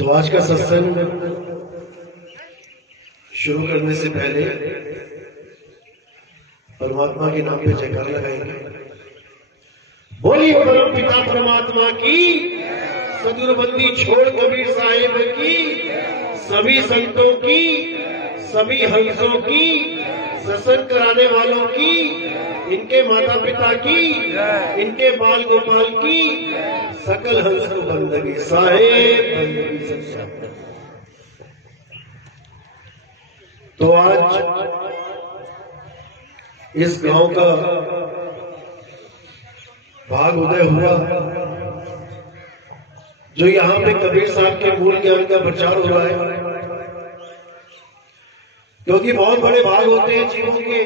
तो आज का सत्संग शुरू करने से पहले परमात्मा के नाम पे जयकार लगाएंगे। बोलिए परम पिता परमात्मा की, सदुरबंदी छोड़ कबीर साहिब की, सभी संतों की, सभी हंसों की, सत्संग कराने वालों की, इनके माता पिता की, इनके बाल गोपाल की, सकल हंस को बंदगी साहेब। तो आज इस गांव का भाग उदय हुआ, जो यहाँ पे कबीर साहब के मूल ज्ञान का प्रचार हो रहा है। क्योंकि बहुत बड़े भाग होते हैं जीवों के,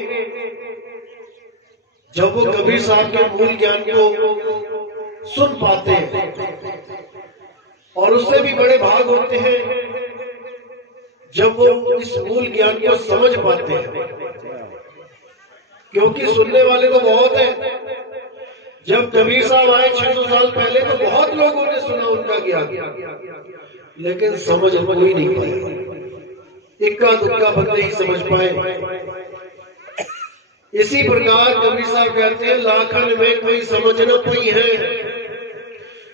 जब वो कबीर साहब के मूल ज्ञान को सुन पाते हैं, और उससे भी बड़े भाग होते हैं जब वो इस मूल ज्ञान को समझ पाते हैं। क्योंकि सुनने वाले तो बहुत हैं। जब कबीर साहब आए 600 साल पहले तो बहुत लोगों ने सुना उनका ज्ञान, लेकिन समझ कोई नहीं पाया। इक्का दुक्का बंदे ही समझ पाए। इसी प्रकार कबीर साहब कहते हैं, लाखन में कोई समझ न कोई है,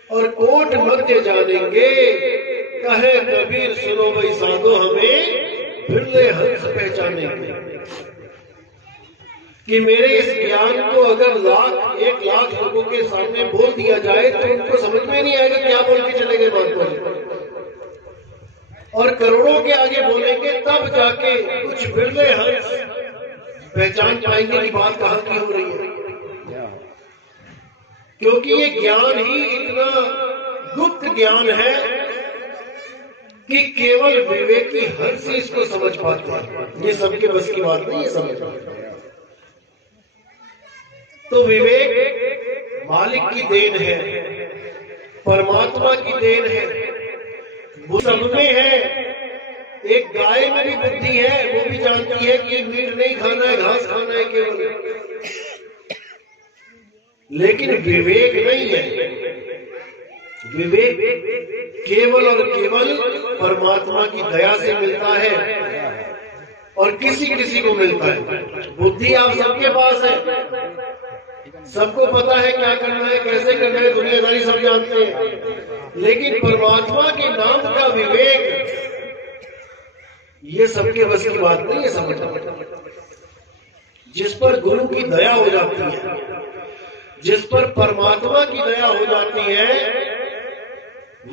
और कोट मध्य जानेंगे, कहे कबीर सुनो भाई साधो हमें, बिरले हंस पहचानेंगे। कि मेरे इस ज्ञान को अगर 1 लाख लोगों के सामने बोल दिया जाए तो उनको समझ में नहीं आएगा क्या बोल के चले गए बात, और करोड़ों के आगे बोलेंगे तब जाके कुछ बिरले हंस पहचान पाएंगे कि बात कहां की हो रही है। क्योंकि ये ज्ञान ही इतना गुप्त ज्ञान है कि केवल विवेकी हंस ही इसको समझ पाते हैं। ये सबके बस की बात नहीं है समझ पाते। तो विवेक मालिक की देन है, परमात्मा की देन है, वो सब में है। एक गाय में भी बुद्धि है, वो भी जानती है कि मीट नहीं खाना है, घास खाना है केवल, लेकिन विवेक नहीं है। विवेक केवल और केवल परमात्मा की दया से मिलता है, और किसी किसी को मिलता है। बुद्धि आप सबके पास है, सबको पता है क्या करना है, कैसे करना है, दुनियादारी सब जानते हैं, लेकिन परमात्मा के नाम का विवेक ये सबके बस की बात नहीं है समझना। जिस पर गुरु की दया हो जाती है, जिस पर परमात्मा की दया हो जाती है,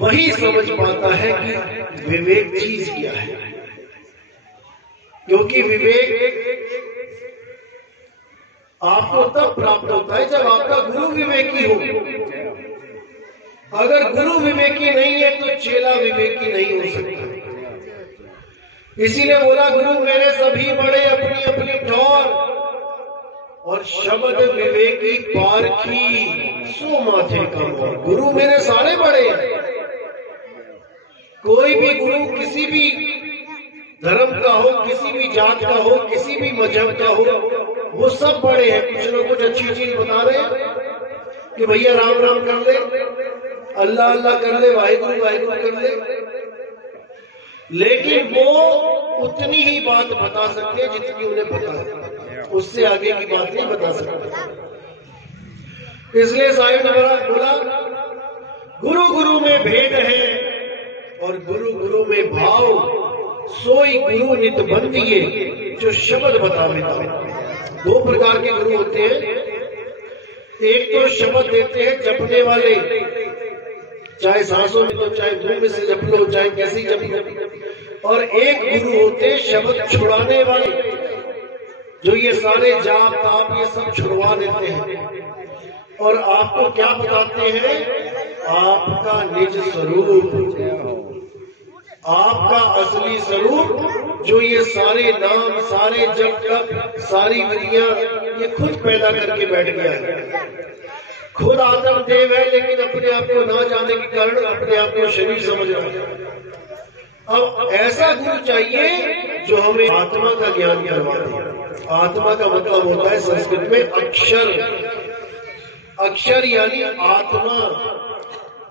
वही समझ पाता है कि विवेक चीज क्या है। क्योंकि विवेक आपको तब प्राप्त होता है जब आपका गुरु विवेकी हो। अगर गुरु विवेकी नहीं है तो चेला विवेकी नहीं हो सकता। इसीलिए बोला, गुरु मेरे सभी बड़े अपनी अपनी ठौर, और शब्द विवेकी पारखी सो माथे का मोर। गुरु मेरे सारे बड़े हैं। कोई भी गुरु किसी भी धर्म का हो, किसी भी जात का हो, किसी भी मजहब का हो, वो सब बड़े हैं। कुछ ना कुछ अच्छी चीज बता रहे हैं कि भैया राम राम कर ले, अल्लाह अल्लाह कर ले, वाहिगुरु वाहिगुरु कर ले, लेकिन वो उतनी ही बात बता सकते हैं जितनी उन्हें पता है, उससे आगे की बात नहीं बता सकते। इसलिए साहिब ने बोला, गुरु गुरु में भेद है, और गुरु गुरु में भाव, सोई गुरु नित बंदिए, जो शब्द बतावे। 2 प्रकार के गुरु होते हैं। एक तो शब्द देते हैं जपने वाले, चाहे सांसों में लो, चाहे मुंह में से जप लो, चाहे कैसी जप लो। और एक गुरु होते हैं शब्द छुड़ाने वाले, जो ये सारे जाप ताप ये सब छुड़वा देते हैं, और आपको क्या बताते हैं? आपका निज स्वरूप, आपका असली स्वरूप, जो ये सारे नाम, सारे जप तप, सारी विधियां ये खुद पैदा करके बैठ गया है। खुद आत्म देव है, लेकिन अपने आप को ना जाने के कारण अपने आप को शरीर समझ रहा है। अब ऐसा गुरु चाहिए जो हमें आत्मा का ज्ञान करवा दे। आत्मा का मतलब होता है संस्कृत में अक्षर। अक्षर यानी आत्मा,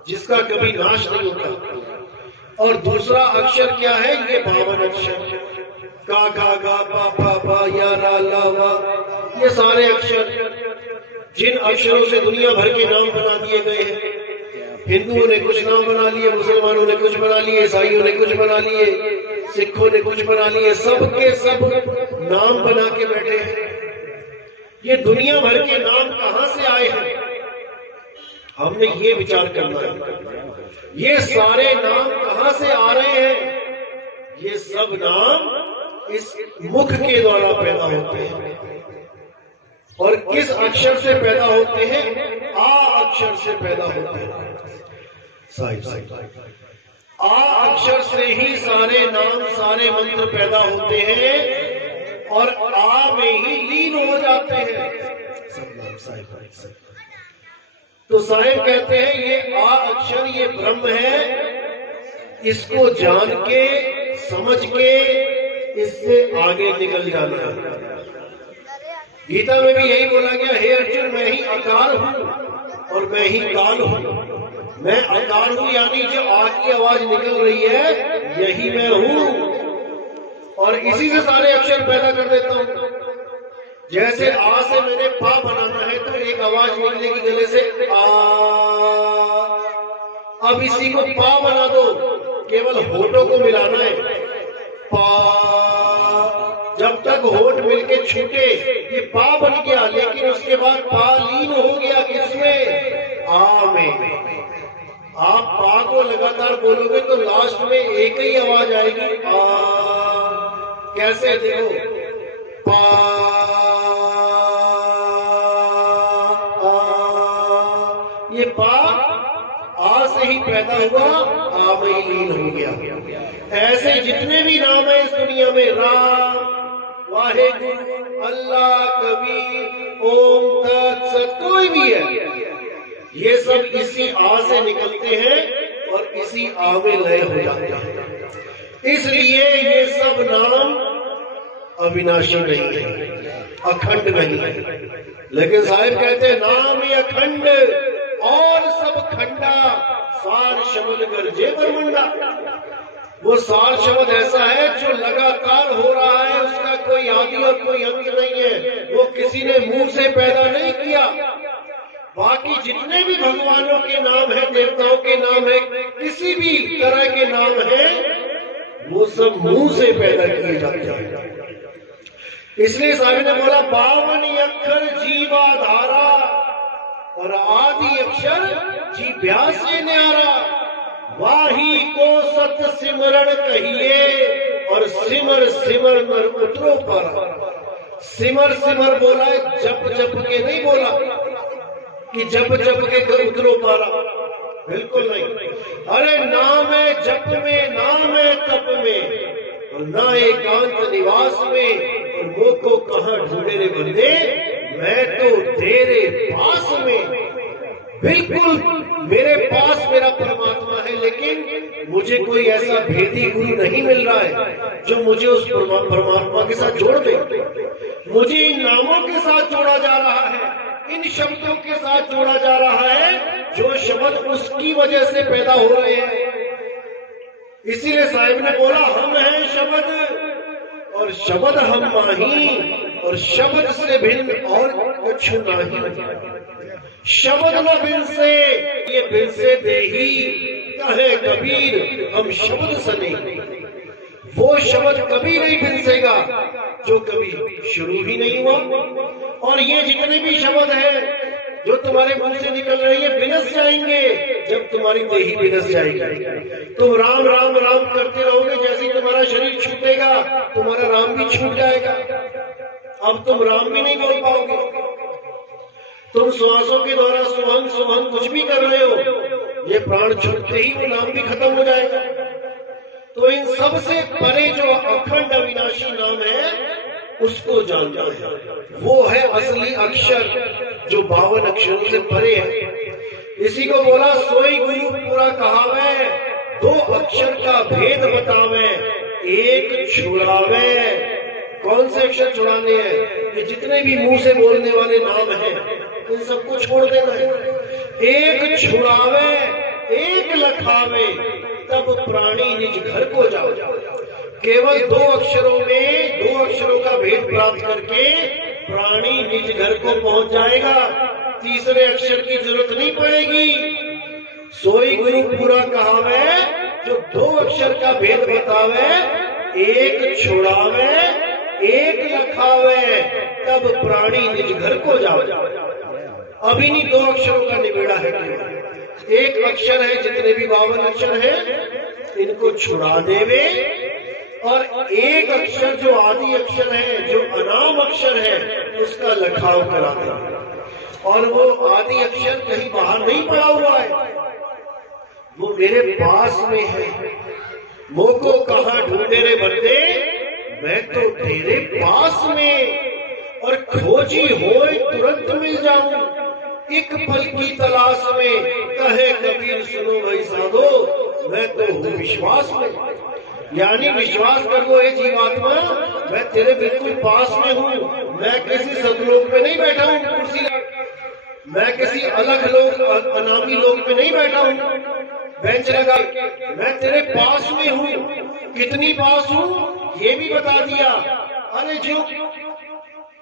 जिसका कभी नाश नहीं होता, और दूसरा अक्षर क्या है? ये 52 अक्षर, का गा पा फा बा या रा ला वा, ये सारे अक्षर जिन अक्षरों से दुनिया भर के नाम बना दिए गए हैं। हिंदुओं ने कुछ नाम बना लिए, मुसलमानों ने कुछ बना लिए, ईसाइयों ने कुछ बना लिए, सिखों ने कुछ बना लिए, सब के सब नाम बना के बैठे हैं। ये दुनिया भर के नाम कहां से आए हैं? हमने ये विचार करना है। ये सारे नाम कहां से आ रहे हैं? ये सब नाम इस मुख के द्वारा पैदा होते हैं। और किस अक्षर से पैदा होते हैं? आ अक्षर से पैदा होते हैं। आ अक्षर से ही सारे नाम, सारे मंत्र पैदा होते हैं और आ में ही लीन हो जाते हैं सब नाम। साहिब तो साहिब कहते हैं ये आ अक्षर ये ब्रह्म है, इसको जान के समझ के इससे आगे निकल जाना है। गीता में भी यही बोला गया, हे अर्जुन मैं ही आकार हूं और मैं ही काल हूं। मैं आकार हूं यानी जो आ की आवाज निकल रही है यही मैं हूं और इसी से सारे अक्षर पैदा कर देता हूं। जैसे आ से मैंने पा बनाना है तो एक आवाज निकलेगी गले से आ। अब इसी को पा बना दो, केवल होठों को मिलाना है पा। जब तक होठ मिलके छूटे ये पा बन गया, लेकिन उसके बाद पा लीन हो गया किसमें? आ में। आप पा को लगातार बोलोगे तो लास्ट में एक ही आवाज आएगी आ। कैसे? देखो पा आ, ये पा आ से ही पैदा हुआ, आ में ही लीन हो गया। ऐसे जितने भी नाम है इस दुनिया में, राम, वाहेगुरु, अल्लाह, कबीर, ओम, तत्सत, कोई भी है, ये सब इसी आ से निकलते हैं और इसी आ में लय हो जाते हैं। इसलिए ये सब नाम अविनाशी नहीं है, अखंड नहीं है। लेकिन साहिब कहते हैं नाम ही अखंड और सब खंडा, सार शब्द गरजे बरमंडा। वो सार शब्द ऐसा है जो लगातार हो रहा है, उसका कोई आदि और कोई अंत नहीं है। वो किसी ने मुंह से पैदा नहीं किया। बाकी जितने भी भगवानों के नाम है, देवताओं के नाम है, किसी भी तरह के नाम है, वो सब मुंह से पैदा किए जाते हैं। इसलिए साहब ने बोला 52 अक्षर जीवा धारा और आदि अक्षर जी व्यास से न्यारा। वाही को सत सिमरण कहिए और सिमर सिमर नर उतरो पर। सिमर सिमर बोला है, जप जप के नहीं बोला कि जप जप के उतरो पारा, बिल्कुल नहीं। अरे नाम है जप में, नाम है तप में, और ना एकांत निवास में, और वो को कहां ढूंढे रे बंदे, मैं तो तेरे पास में। बिल्कुल मेरे पास मेरा परमात्मा है, लेकिन मुझे कोई ऐसा भेदी गुरु नहीं मिल रहा है जो मुझे उस परमात्मा के साथ जोड़ दे। मुझे इन नामों के साथ जोड़ा जा रहा है, इन शब्दों के साथ जोड़ा जा रहा है जो शब्द उसकी वजह से पैदा हो रहे हैं। इसीलिए साहिब ने बोला हम हैं शब्द और शब्द हम माही, और शब्द से भिन्न और कुछ नहीं। शब्द न बिन से ये बिन से देही, कहे कबीर हम शब्द सने। वो शब्द कभी नहीं बिनसेगा जो कभी शुरू ही नहीं हुआ। और ये जितने भी शब्द हैं जो तुम्हारे मुंह से निकल रहे हैं, बिनस जाएंगे जब तुम्हारी देही बिनस जाएगी। तुम राम राम राम करते रहोगे, जैसे ही तुम्हारा शरीर छूटेगा तुम्हारा राम भी छूट जाएगा। अब तुम राम भी नहीं बोल पाओगे। तुम श्वासों के द्वारा सुभंग सुभंग कुछ भी कर रहे हो, ये प्राण छूटते ही वो नाम भी खत्म हो जाएगा। तो इन सब से परे जो अखंड अविनाशी नाम है उसको जानना है, वो है असली अक्षर जो 52 अक्षरों से परे है। इसी को बोला सोई गुरु पूरा कहावे, 2 अक्षर का भेद बतावे, एक छुड़ावे। कौन से अक्षर छुड़ाने हैं? ये जितने भी मुंह से बोलने वाले नाम हैं इन सबको छोड़ देना है। एक छुड़ावे एक लखावे, तब प्राणी निज घर को जाओ। केवल 2 अक्षरों में 2 अक्षरों का भेद प्राप्त करके प्राणी निज घर को पहुंच जाएगा। तीसरे अक्षर की जरूरत नहीं पड़ेगी। सोई गुरु पूरा कहावे, जो 2 अक्षर का भेद बतावे, एक छुड़ावे एक लखावे, तब प्राणी निज घर को जाओ। अभी नहीं 2 अक्षरों का निबेड़ा है। एक अक्षर है, जितने भी 52 अक्षर है इनको छुड़ा देवे, और एक अक्षर जो आदि अक्षर है, जो अनाम अक्षर है, उसका लखाव करा देवे। और वो आदि अक्षर कहीं बाहर नहीं पड़ा हुआ है, वो मेरे पास में है। मोको कहाँ ढूंढे रे बंदे, मैं तो तेरे पास में, और खोजी होए तुरंत मिल जाऊं, एक पल की तलाश में। कहे कबीर सुनो भाई साधो, मैं तो हूँ विश्वास में। यानी विश्वास करो हे जीवात्मा, मैं तेरे बिल्कुल पास में हूँ। मैं किसी सतलोक में नहीं बैठा हूँ कुर्सी, मैं किसी अलग लोग अनामी लोग में नहीं बैठा हूँ बेंच लगा, मैं तेरे पास में हूँ। कितनी पास हूँ ये भी बता दिया। अरे जो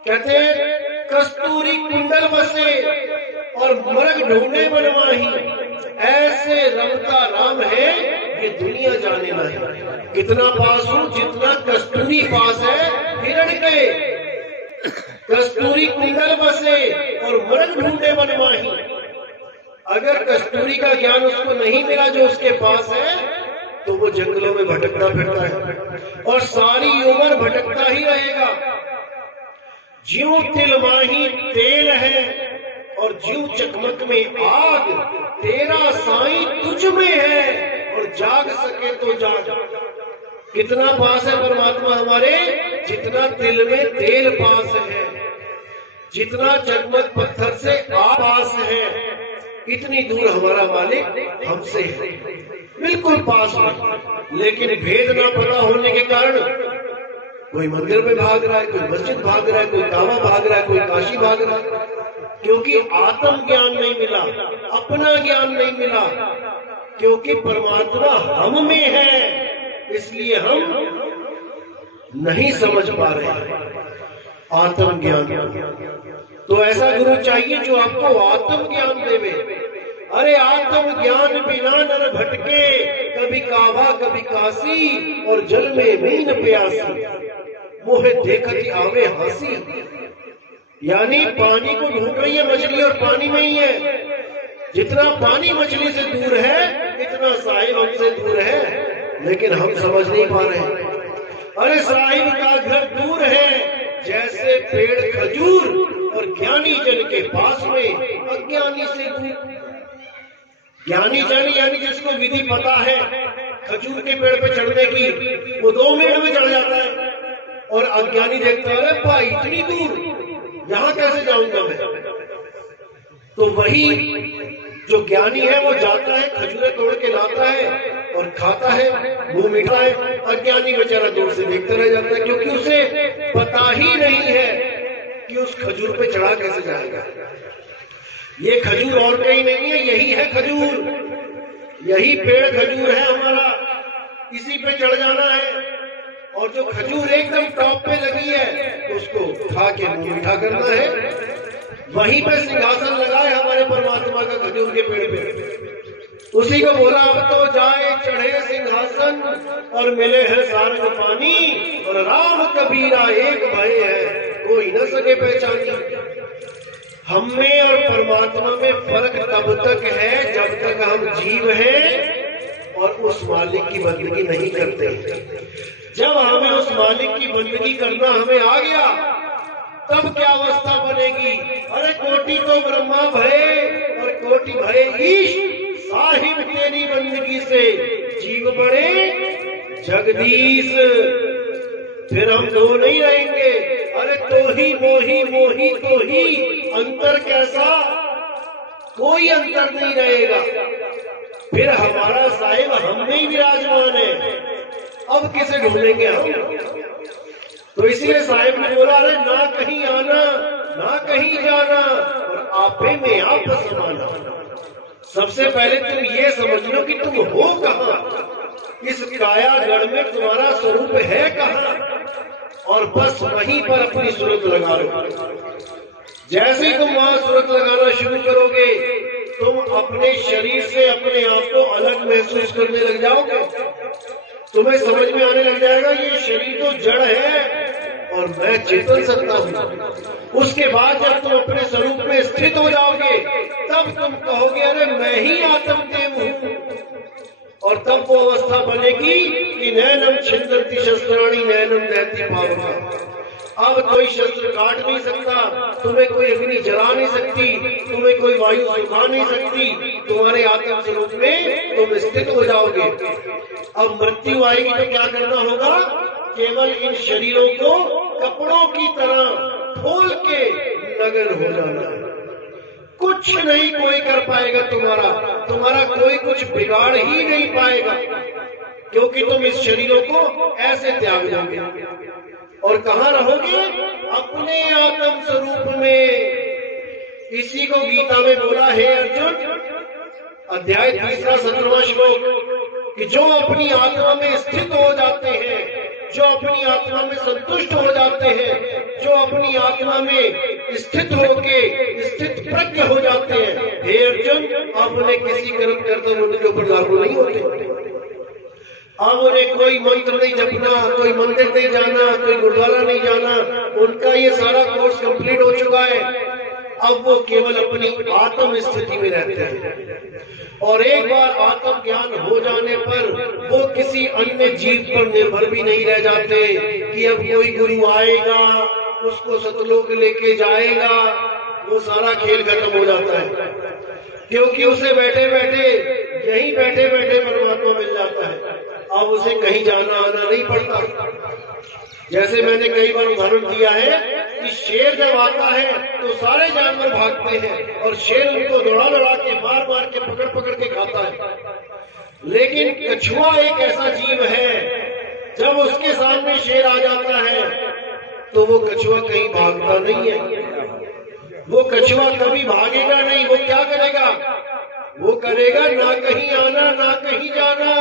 कहते कस्तूरी कुंडल बसे और मरग ढूंढे बनवाही, ऐसे रमता राम है ये दुनिया जाने नहीं। कितना पास हूँ, जितना कस्तूरी पास है हिरण के। कस्तूरी कुंडल बसे और मरग ढूंढे बनवाही। अगर कस्तूरी का ज्ञान उसको नहीं मिला जो उसके पास है, तो वो जंगलों में भटकता फिरता है और सारी उम्र भटकता ही रहेगा। ज्यों तिल माही तेल है और ज्यों चकमक में आग, तेरा साईं तुझ में है और जाग सके तो जाग। कितना पास है परमात्मा हमारे, जितना तिल में तेल पास है, जितना चकमक पत्थर से आग पास है, इतनी दूर हमारा मालिक हमसे है, बिल्कुल पास में। लेकिन भेद न पता होने के कारण कोई मंदिर में भाग रहा है, कोई मस्जिद भाग रहा है, कोई काबा भाग रहा है, कोई काशी भाग रहा है, क्योंकि आत्म ज्ञान नहीं मिला, अपना ज्ञान नहीं मिला। क्योंकि परमात्मा हम में है, इसलिए हम नहीं समझ पा रहे आत्म ज्ञान। तो ऐसा गुरु चाहिए जो आपको आत्म ज्ञान देवे। अरे आत्म ज्ञान बिना नर भटके, कभी काबा कभी काशी और जल में मीन प्यासी, मोहे देखती आवे हंसी। यानी पानी को ढूंढ रही है मछली और पानी में ही है। जितना पानी मछली से दूर है, इतना साहिब हमसे दूर है, लेकिन हम समझ नहीं पा रहे। अरे साहिब का घर दूर है जैसे पेड़ खजूर, और ज्ञानी जन के पास में अज्ञानी से दूर। ज्ञानी जन यानी जिसको विधि पता है खजूर के पेड़ पे चढ़ने की, वो 2 मिनट में चढ़ जाता है। और अज्ञानी देखता है, भाई इतनी दूर यहाँ कैसे जाऊंगा मैं। तो वही जो ज्ञानी है वो जाता है, खजूरें तोड़ के लाता है और खाता है, मुंह मीठा है। अज्ञानी बेचारा दूर से देखता रह जाता है, क्योंकि उसे पता ही नहीं है कि उस खजूर पे चढ़ा कैसे जाएगा। ये खजूर और कहीं नहीं है, यही है खजूर, यही पेड़ खजूर है हमारा, इसी पे चढ़ जाना है। और जो खजूर एकदम टॉप पे लगी है उसको खा के मुंह मीठा करना है। वहीं पे सिंहासन लगा है हमारे परमात्मा का खजूर के पेड़ पे। उसी को बोला अब तो जाए चढ़े सिंहासन और मिले है सारंग पानी, और राम कबीरा एक भय है कोई न सके पहचानी। हम में और परमात्मा में फर्क तब तक है जब तक हम जीव हैं और उस मालिक की बंदगी नहीं करते। जब हमें उस मालिक की बंदगी करना हमें आ गया, तब क्या अवस्था बनेगी। अरे कोटि तो ब्रह्मा भये और कोटि भये ईश, साहिब तेरी बंदगी से जीव बड़े जगदीश। फिर हम दो नहीं रहेंगे। अरे तो ही मोही मोही तो ही, अंतर कैसा, कोई अंतर नहीं रहेगा। फिर हमारा साहिब हम में ही विराजमान है, अब किसे ढूंढेंगे हम। तो इसलिए साहिब ने बोला, अरे ना कहीं आना ना कहीं जाना और आपे में आप समाना। सबसे पहले तुम ये समझ लो कि तुम हो कहाँ। इस कायागढ़ में तुम्हारा स्वरूप है कहाँ, और बस वहीं पर अपनी सूरत लगा लो। जैसे ही तुम वहां सूरत लगाना शुरू करोगे, तुम अपने शरीर से अपने आप को अलग महसूस करने लग जाओगे। तुम्हें समझ में आने लग जाएगा ये शरीर तो जड़ है और मैं चेतन सत्ता हूं। उसके बाद जब तुम अपने स्वरूप में स्थित हो जाओगे, तब तुम कहोगे अरे मैं ही आत्मदेव हूं, और तब वो अवस्था बनेगी कि नैनम छिंदन्ति शस्त्राणि नैनम दहति पावका। अब कोई शस्त्र काट नहीं सकता, तुम्हें कोई अग्नि जला नहीं सकती, तुम्हें कोई वायु सुखा नहीं सकती। तुम्हारे आत्म स्वरूप में तुम स्थित हो जाओगे। अब मृत्यु आएगी तो क्या करना होगा? केवल इन शरीरों को कपड़ों की तरह खोल के नग्न हो जाना। कुछ नहीं कोई कर पाएगा, तुम्हारा कोई कुछ बिगाड़ ही नहीं पाएगा, क्योंकि तुम इस शरीरों को ऐसे त्याग दोगे और कहाँ रहोगे? अपने आत्म स्वरूप में। इसी को गीता में बोला है अर्जुन, अध्याय 3 17वां श्लोक, कि जो अपनी आत्मा में स्थित हो जाते हैं, जो अपनी आत्मा में संतुष्ट हो जाते हैं, जो अपनी आत्मा में स्थित होके स्थित प्रज्ञ हो जाते हैं, हे अर्जुन, अब उन्हें किसी कर्म कर्तव्य उनके ऊपर लागू नहीं होते। अब उन्हें कोई मंत्र नहीं जपना, कोई मंदिर नहीं जाना, कोई गुरुद्वारा नहीं जाना, उनका ये सारा कोर्स कंप्लीट हो चुका है। अब वो केवल अपनी आत्म स्थिति में रहते हैं, और एक बार आत्म ज्ञान हो जाने पर वो किसी अन्य जीव पर निर्भर भी नहीं रह जाते कि अब कोई गुरु आएगा उसको सतलोक लेके जाएगा। वो सारा खेल खत्म हो जाता है, क्योंकि उसे बैठे बैठे यहीं बैठे बैठे परमात्मा मिल जाता है। अब उसे कहीं जाना आना नहीं पड़ता। जैसे मैंने कई बार उदाहरण दिया है कि शेर जब आता है तो सारे जानवर भागते हैं और शेर उनको दौड़ा दौड़ा के मार मार के पकड़ पकड़ के खाता है। लेकिन कछुआ एक ऐसा जीव है, जब उसके सामने शेर आ जाता है तो वो कछुआ कहीं भागता नहीं है। वो कछुआ कभी भागेगा नहीं। वो क्या करेगा? वो करेगा ना कहीं आना ना कहीं जाना,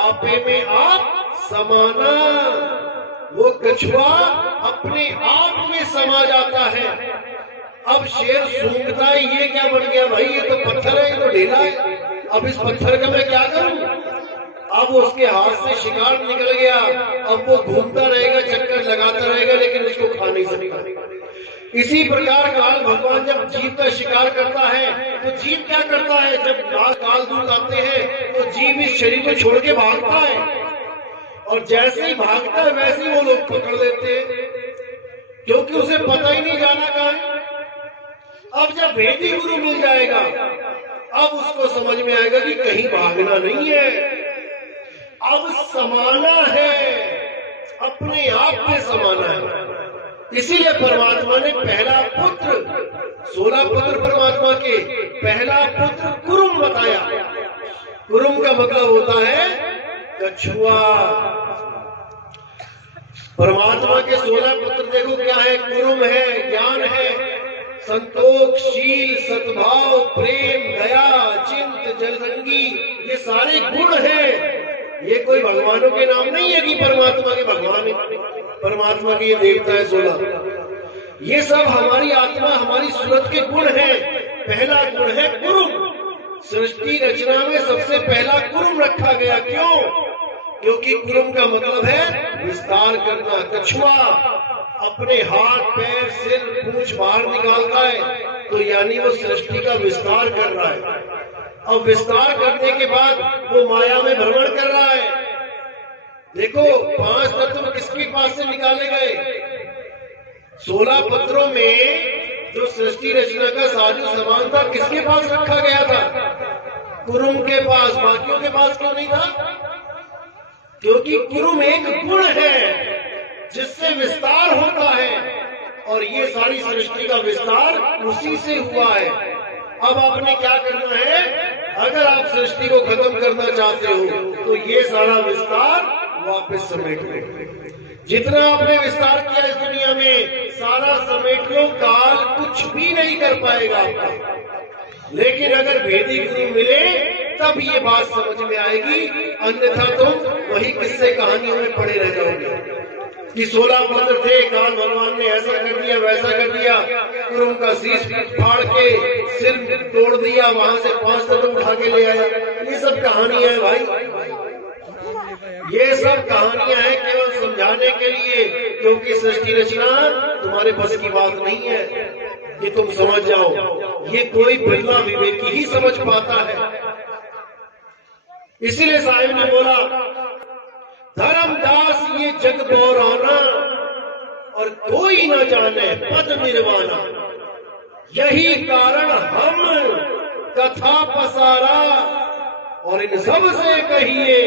आपे में आप समाना। वो कछुआ अपने आप में समा जाता है। अब शेर सूंघता है, ये क्या बन गया भाई, ये तो पत्थर है, ये तो ढेला है, अब इस पत्थर का मैं क्या करूं? अब उसके हाथ से शिकार निकल गया। अब वो घूमता रहेगा, चक्कर लगाता रहेगा, लेकिन उसको खा नहीं सकता। इसी प्रकार काल भगवान जब जीव का शिकार करता है तो जीव क्या करता है? जब काल दूत आते हैं तो जीव इस शरीर को छोड़ के भागता है, और जैसे ही भागता है वैसे ही वो लोग पकड़ लेते हैं, क्योंकि उसे पता ही नहीं जाना कहाँ है। अब जब भेदी गुरु मिल जाएगा, अब उसको समझ में आएगा कि कहीं भागना नहीं है, अब समाना है, अपने आप में समाना है। इसीलिए परमात्मा ने पहला पुत्र, 16 पुत्र परमात्मा के, पहला पुत्र कुरुम बताया। कुरुम का मतलब होता है कछुआ। परमात्मा के 16 पुत्र देखो क्या है? कुरुम है, ज्ञान है, संतोष, शील, सद्भाव, प्रेम, दया, चिंत, जलरंगी, ये सारे गुण हैं। ये कोई भगवानों के नाम नहीं है कि परमात्मा के भगवान है, परमात्मा के ये देवता है 16। ये सब हमारी आत्मा, हमारी सूरत के गुण हैं। पहला गुण है कुरुम। सृष्टि रचना में सबसे पहला कुरुम रखा गया। क्यों? क्योंकि कुरुम का मतलब है विस्तार करना। कछुआ अपने हाथ, पैर, सिर, पूंछ बाहर निकालता है तो यानी वो सृष्टि का विस्तार कर रहा है। अब विस्तार करने के बाद वो माया में भ्रमण कर रहा है। देखो 5 तत्व किसके पास से निकाले गए? 16 पत्रों में जो सृष्टि रचना का साजो सामान था किसके पास रखा गया था? कुरुम के पास। बाकियों के पास क्यों नहीं था? क्योंकि कुरुम एक गुण है जिससे विस्तार होता है, और ये सारी सृष्टि का विस्तार उसी से हुआ है। अब आपने क्या करना है? अगर आप सृष्टि को खत्म करना चाहते हो तो ये सारा विस्तार वापस समेट लो। जितना आपने विस्तार किया इस दुनिया में, सारा समेट लो, काल कुछ भी नहीं कर पाएगा आपका। लेकिन अगर भेदी गुरु मिले तब ये बात समझ में आएगी, अन्यथा तुम वही किस्से कहानियों में पड़े रह जाओगे कि 16 पुत्र थे, काल भगवान ने ऐसा कर दिया वैसा कर दिया, फिर उनका शीश फाड़ के सिर तोड़ दिया, वहां से 5 तत्व उठा के ले आया। ये सब कहानियां हैं भाई, ये सब कहानियां हैं केवल समझाने के लिए, क्योंकि सृष्टि रचना तुम्हारे बस की बात नहीं है कि तुम समझ जाओ। ये कोई बिरला विवेकी ही समझ पाता है। इसीलिए साहिब ने बोला, धर्मदास ये जग बौराना और कोई न जाने पद निर्वाणा, यही कारण हम कथा पसारा और इन सब से कहिए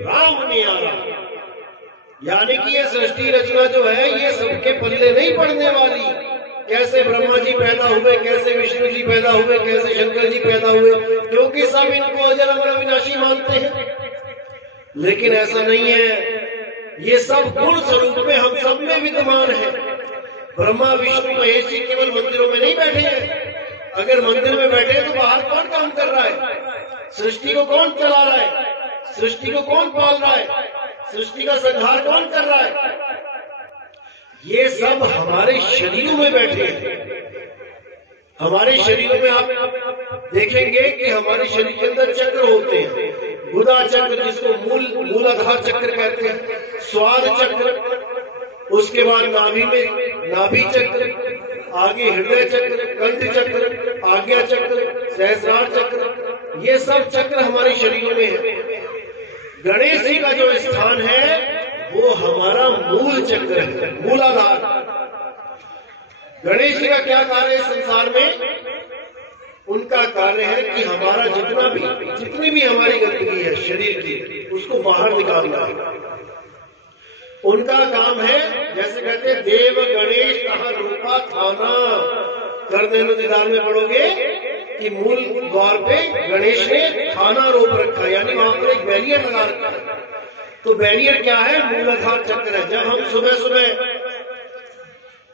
राम ने आरा। यानी कि ये सृष्टि रचना जो है ये सबके पल्ले नहीं पड़ने वाली। कैसे ब्रह्मा जी पैदा हुए, कैसे विष्णु जी पैदा हुए, कैसे शंकर जी पैदा हुए, क्योंकि सब इनको अजर अमर अविनाशी मानते हैं। लेकिन ऐसा नहीं है, ये सब गुण स्वरूप में हम सब में विद्यमान है। ब्रह्मा विष्णु महेश जी केवल मंदिरों में नहीं बैठे हैं। अगर मंदिर में बैठे तो बाहर कौन काम कर रहा है? सृष्टि को कौन चला रहा है? सृष्टि को कौन पाल रहा है? सृष्टि का संहार कौन कर रहा है? ये सब हमारे शरीरों में बैठे हैं। हमारे शरीरों में आप देखेंगे कि हमारे शरीर के अंदर चक्र होते हैं। गुदा चक्र, जिसको मूलाधार चक्र कहते हैं, स्वाद चक्र, उसके बाद नाभि में नाभि चक्र, आगे हृदय चक्र, कंठ चक्र, आज्ञा चक्र, सहस्रार चक्र, ये सब चक्र हमारे शरीर में है। गणेश जी का जो स्थान है वो हमारा मूल चक्र है, मूलाधार। गणेश जी का क्या कार्य है संसार में? उनका कार्य है कि हमारा जितनी भी हमारी गंदगी है शरीर की, उसको बाहर निकालना है। उनका काम है, जैसे कहते हैं देव गणेश कहा रूपा थाना, कर देनो दीदार में पढ़ोगे कि मूल द्वार पे गणेश ने थाना रोक रखा, यानी वहां पर एक बैरियर लगा रखा है। तो बैरियर क्या है? मूलाधार चक्र है। जब हम सुबह सुबह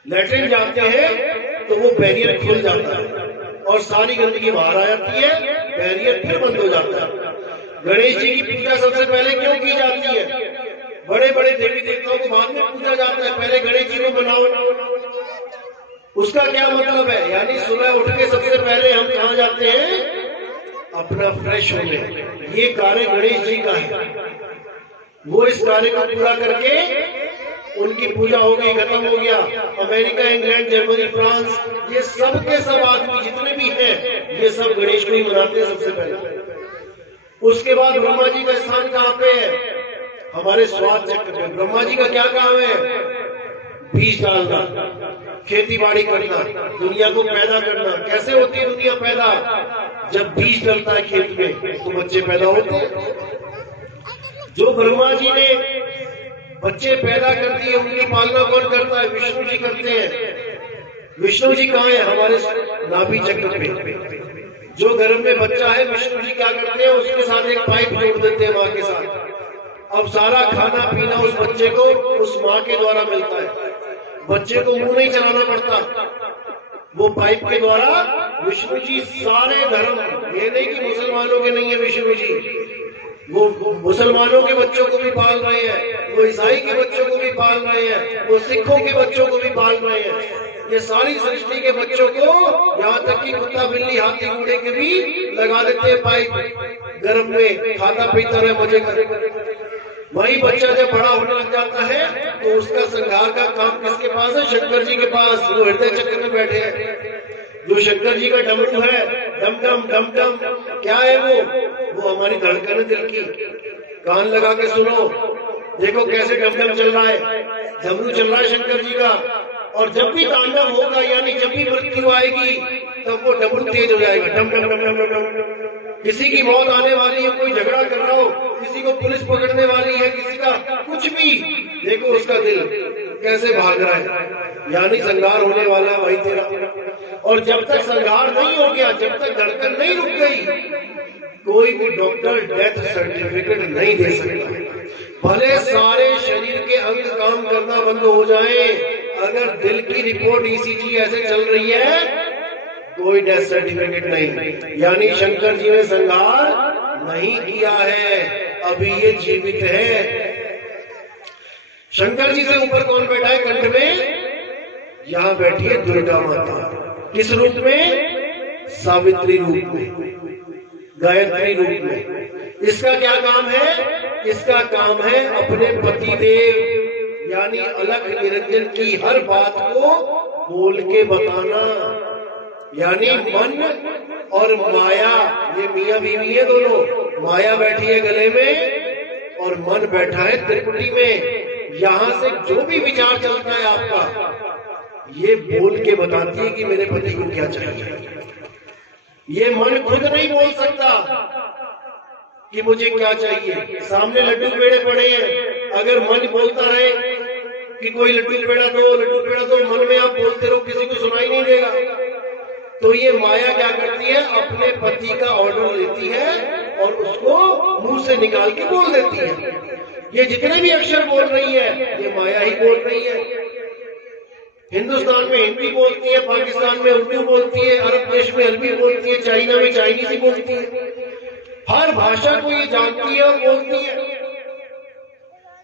लेटरिन जाते हैं तो वो बैरियर खुल जाता है और सारी गंदगी बाहर आ जाती है, बैरियर फिर बंद हो जाता है। गणेश जी की पूजा सबसे पहले क्यों की जाती है? बड़े बड़े देवी देवताओं को बाद में पूजा जाता है, पहले गणेश जी को बनाओ। उसका क्या मतलब है? यानी सुबह उठ के सबसे पहले हम कहाँ जाते हैं? अपना फ्रेश होने। ये कार्य गणेश जी का है। वो इस कार्य को पूरा करके उनकी पूजा हो गई, खत्म हो गया। अमेरिका, इंग्लैंड, जर्मनी, फ्रांस, ये सब के सब आदमी जितने भी हैं, ये सब गणेश को ही मनाते हैं सबसे पहले। उसके बाद ब्रह्मा जी का स्थान कहाँ पे है? हमारे स्वाद चक्र पे। ब्रह्मा जी का क्या काम है? बीज डालना, खेती बाड़ी करना, दुनिया को पैदा करना। कैसे होती है दुनिया पैदा? जब बीज डलता है खेत में तो बच्चे पैदा होते हैं। जो ब्रह्मा जी ने बच्चे पैदा कर दिए, उनकी पालना कौन करता है? विष्णु जी करते हैं। विष्णु जी कहाँ है? हमारे नाभि चक्र पे। जो गर्भ में बच्चा है, विष्णु जी क्या करते हैं? उसके साथ एक पाइप जोड़ देते हैं माँ के साथ। अब सारा खाना पीना उस बच्चे को उस माँ के द्वारा मिलता है। बच्चे को मुंह नहीं चलाना पड़ता, वो पाइप के द्वारा विष्णु जी सारे धर्म, ये नहीं कि मुसलमानों के नहीं है विष्णु जी, वो मुसलमानों के बच्चों को भी पाल रहे हैं, वो ईसाई के बच्चों को भी पाल रहे हैं, वो सिखों के बच्चों को भी पाल रहे हैं। ये सारी सृष्टि के बच्चों को, यहाँ तक कि कुत्ता बिल्ली हाथी घोड़े के भी लगा देते हैं पाइप गर्भ में, खाता पीता रहे मजे कर। वही बच्चा जब बड़ा होने लग जाता है तो उसका संहार का काम किसके पास है? शंकर जी के पास। वो हृदय चक्र में बैठे हैं। जो शंकर जी का डमरू है, डम डम डम डम, क्या है वो हमारी धड़कन दिल की। कान लगा के सुनो, देखो कैसे डम डम चल रहा है, डमरू चल रहा है शंकर जी का। और जब भी तांडव होगा, यानी जब भी मृत्यु आएगी, तब वो डमरू तेज हो जाएगा, डम डम डम डम डम। किसी की मौत आने वाली है, कोई झगड़ा कर रहा हो, किसी को पुलिस पकड़ने वाली है, किसी का कुछ भी, देखो उसका दिल कैसे भाग रहा है, यानी संहार होने वाला है भाई तेरा। और जब तक संहार नहीं हो गया, जब तक धड़कन नहीं रुक गई, कोई भी डॉक्टर डेथ सर्टिफिकेट नहीं दे सकता। भले सारे शरीर के अंग काम करना बंद हो जाए, अगर दिल की रिपोर्ट ईसीजी ऐसे चल रही है, कोई डेथ सर्टिफिकेट नहीं। यानी शंकर जी ने संहार नहीं किया है। अभी ये जीवित है। शंकर जी से ऊपर कौन बैठा है कंठ में? यहां बैठी है दुर्गा माता। किस रूप में? सावित्री रूप में, गायत्री रूप में। इसका क्या काम है? इसका काम है अपने पति देव यानी अलख निरंजन की हर बात को बोल के बताना। यानी मन और माया, ये मियां बीवी है दोनों। माया बैठी है गले में और मन बैठा है त्रिपुटी में। यहां से जो भी विचार चलता है आपका, ये बोल के बताती है कि मेरे पति को क्या चाहिए। ये मन खुद नहीं बोल सकता कि मुझे क्या चाहिए। सामने लड्डू पेड़े पड़े हैं, अगर मन बोलता रहे कि कोई लड्डू पेड़ा दो, मन में आप बोलते रहो, किसी को सुनाई नहीं देगा। तो ये माया क्या करती है? अपने पति का ऑर्डर लेती है और उसको मुंह से निकाल के बोल देती है। ये जितने भी अक्षर बोल रही है, ये माया ही बोल रही है। हिंदुस्तान में हिंदी बोलती है, पाकिस्तान में उर्दू बोलती है, अरब देश में अरबी बोलती है, चाइना में चाइनीज बोलती है। हर भाषा को ये जानती है और बोलती है।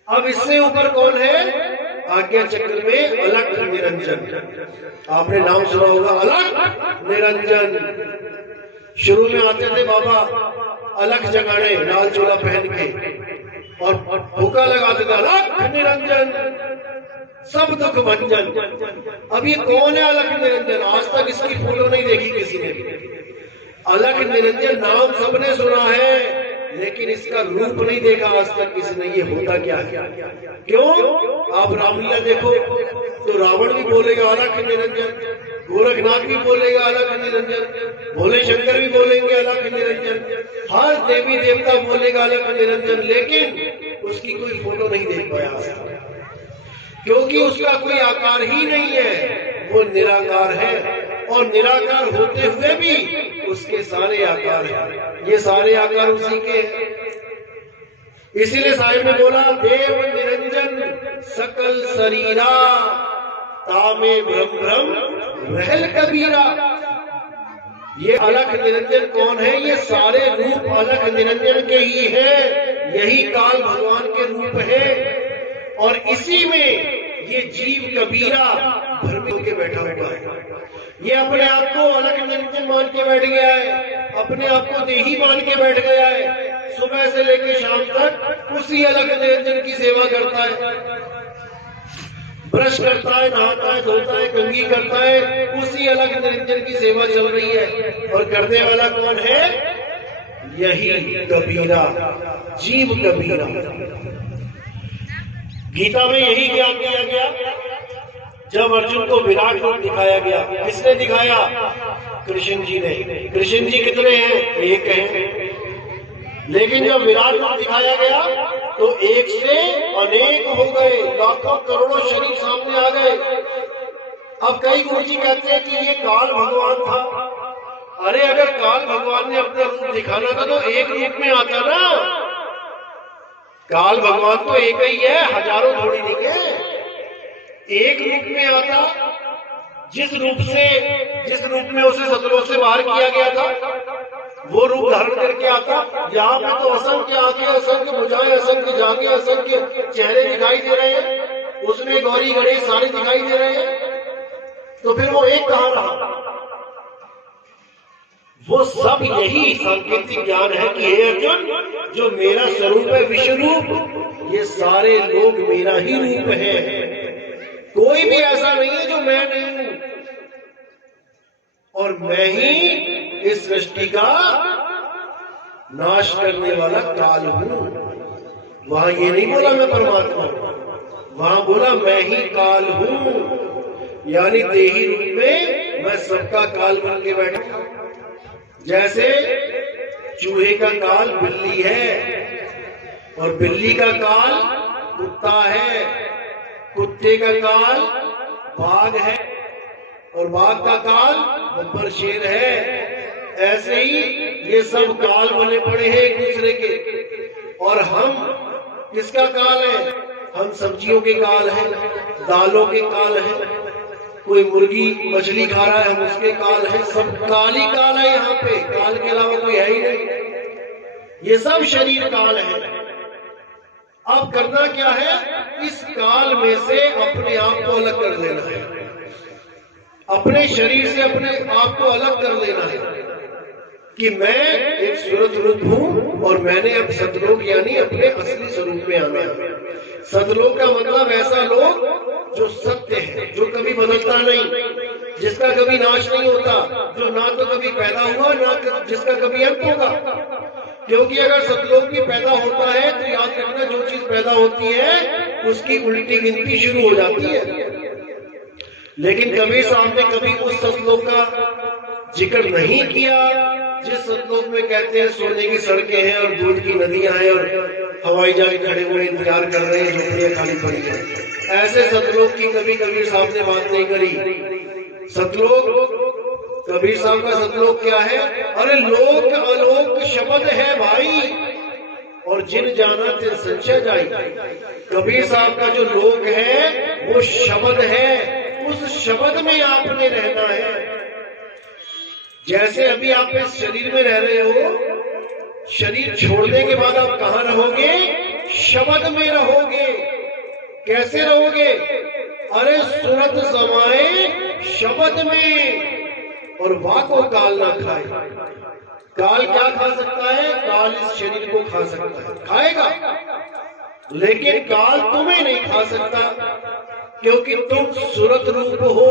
अब इससे ऊपर कौन है? आज्ञा चक्र में अलख निरंजन। आपने नाम सुना होगा, अलख निरंजन। शुरू में आते थे बाबा अलख जगाने, लाल चोला पहन के, और भूखा लगाते थे, अलख निरंजन सब दुख भंजन। अब ये कौन है अलख निरंजन? आज तक इसकी फोटो नहीं देखी किसी ने। अलख निरंजन नाम सबने सुना है, लेकिन इसका रूप नहीं देखा आज तक किसी ने। ये होता क्या है? क्यों? आप रामलीला देखो तो रावण भी बोलेगा अलख निरंजन, गोरखनाथ भी बोलेगा अलख निरंजन, भोले शंकर भी बोलेंगे अलख निरंजन, हर देवी देवता बोलेगा अलख निरंजन, लेकिन उसकी कोई फोटो नहीं देख पाया आज तक, क्योंकि उसका कोई आकार ही नहीं है। वो निराकार है, और निराकार होते हुए भी उसके सारे आकार हैं। ये सारे आकार उसी के हैं। इसीलिए साहिब ने बोला, देव निरंजन सकल शरीरा, तामे भ्रम भ्रम रहल कबीरा। ये अलख निरंजन कौन है? ये सारे रूप अलख निरंजन के ही है। यही काल भगवान के रूप है, और इसी में ये जीव कबीरा भ्रमित होकर बैठा हुआ है। ये अपने आप को अलख निरंजन मान के बैठ गया है, अपने आप को देही मान के बैठ गया है। सुबह से लेकर शाम तक उसी अलख निरंजन की सेवा करता है, ब्रश करता है, नहाता है, धोता है, कंघी करता है, उसी अलख निरंजन की सेवा चल रही है। और करने वाला कौन है? यही कबीरा, जीव कबीरा। गीता में यही ज्ञान दिया गया जब अर्जुन को विराट रूप दिखाया गया। किसने दिखाया? कृष्ण जी ने। कृष्ण जी कितने हैं? एक हैं। लेकिन जब विराट रूप दिखाया गया तो एक से अनेक हो गए, लाखों करोड़ों शरीर सामने आ गए। अब कई गुरुजी कहते हैं कि ये काल भगवान था। अरे अगर काल भगवान ने अपना रूप दिखाना था तो एक रूप में आता ना। काल भगवान तो एक ही है, हजारों थोड़ी दिखे। एक रूप में आता, जिस रूप में उसे सतलोक से बाहर किया गया था, वो रूप धारण करके आता। यहाँ पे तो असंख्य आंखें, असंख्य भुजाएं, असंख्य जांघें, असंख्य चेहरे दिखाई दे रहे हैं। उसमें गौरी गणेश सारे दिखाई दे रहे हैं। तो फिर वो एक कहाँ रहा? वो सब यही सांकेतिक ज्ञान है कि हे अर्जुन, जो मेरा स्वरूप है विश्व रूप, ये सारे लोग मेरा ही रूप है। कोई भी ऐसा नहीं है जो मैं नहीं हूं, और मैं ही इस सृष्टि का नाश करने वाला काल हूं। वहां ये नहीं बोला मैं परमात्मा, वहां बोला मैं ही काल हूं, यानी देही रूप में मैं सबका काल बन के बैठा। जैसे चूहे का काल बिल्ली है, और बिल्ली का काल कुत्ता है, कुत्ते का काल बाघ है, और बाघ का काल बब्बर शेर है। ऐसे ही ये सब काल बने पड़े हैं एक दूसरे के। और हम किसका काल है? हम सब्जियों के काल हैं, दालों के काल हैं। कोई मुर्गी मछली खा रहा है, हम उसके काल हैं। सब काल ही काल है यहाँ पे, काल के अलावा कोई है ही नहीं। ये सब शरीर काल है। अब करना क्या है, इस काल में से अपने आप को अलग कर लेना है, अपने शरीर से अपने आप को अलग कर लेना है कि मैं एक सूरत रूप हूं और मैंने अब सतलोक यानी अपने असली स्वरूप में आना है। सतलोक का मतलब ऐसा लोक जो सत्य है, जो कभी बदलता नहीं, जिसका कभी नाश नहीं होता, जो ना तो कभी पैदा हुआ ना जिसका कभी अंत होगा। क्योंकि अगर सतलोक भी पैदा होता है तो याद रखना, जो चीज पैदा होती है उसकी उल्टी गिनती शुरू हो जाती है। लेकिन कबीर साहब ने कभी उस सतलोक का जिक्र नहीं किया जिस सतलोक में कहते हैं सोने की सड़कें हैं और दूध की नदियां हैं और हवाई जहाज खड़े हुए इंतजार कर रहे हैं, झोपड़ियां खाली पड़ी हैं। ऐसे सतलोक की कभी कबीर साहब ने बात नहीं करी। सतलोक, कबीर साहब का सतलोक क्या है? अरे लोक अलोक शब्द है भाई, और जिन जाना तिन संशय जाई। कबीर साहब का जो लोक है वो शब्द है, उस शब्द में आपने रहना है। जैसे अभी आप इस शरीर में रह रहे हो, शरीर छोड़ने के बाद आप कहां रहोगे? शब्द में रहोगे। कैसे रहोगे? अरे सुरत समाए शब्द में, और वाको काल ना खाए। काल क्या खा सकता है? काल इस शरीर को खा सकता है, खाएगा, लेकिन काल तुम्हें नहीं खा सकता, क्योंकि तुम सुरत रूप हो।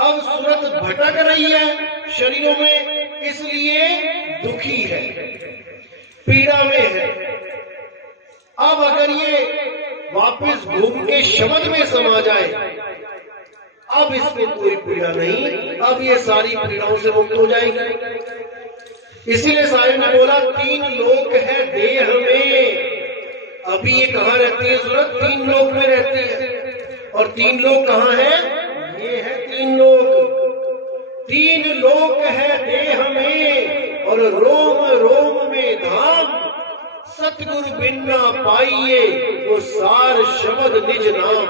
अब सूरत भटक रही है शरीरों में, इसलिए दुखी है, पीड़ा में है। अब अगर ये वापस घूम के शब्द में समा जाए, अब इसमें कोई पीड़ा नहीं, अब ये सारी पीड़ाओं से मुक्त हो जाएगी। इसीलिए साहिब ने बोला 3 लोक है देह में। अभी ये कहाँ रहती है सूरत? 3 लोक में रहती है। और 3 लोक कहाँ है? ये है 3 लोक। 3 लोक है देह में और रोम रोम में धाम। सतगुरु बिना पाइए वो सार शब्द निज नाम।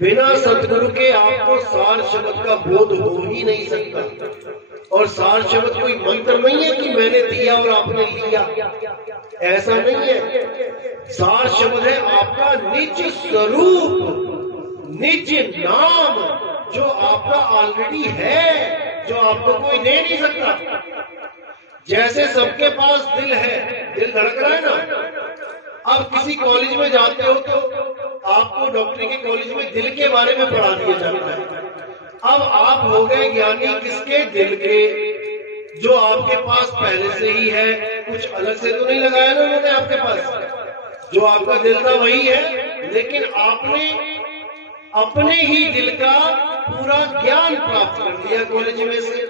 बिना सतगुरु के आपको सार शब्द का बोध हो ही नहीं सकता। और सार शब्द कोई मंत्र नहीं है कि मैंने दिया और आपने लिया, ऐसा नहीं है। सार शब्द है आपका निज स्वरूप, निज नाम, जो आपका ऑलरेडी है, जो आपको कोई दे नहीं सकता। जैसे सबके पास दिल है, दिल धड़क रहा है ना। अब किसी कॉलेज में जाते हो तो आपको डॉक्टरी के कॉलेज में दिल के बारे में पढ़ा दिया जाता है। अब आप हो गए ज्ञानी किसके? दिल के, जो आपके पास पहले से ही है, कुछ अलग से तो नहीं लगाया ना उन्होंने आपके पास। जो आपका दिल था वही है, लेकिन आपने अपने ही दिल का पूरा ज्ञान प्राप्त कर लिया कॉलेज में से।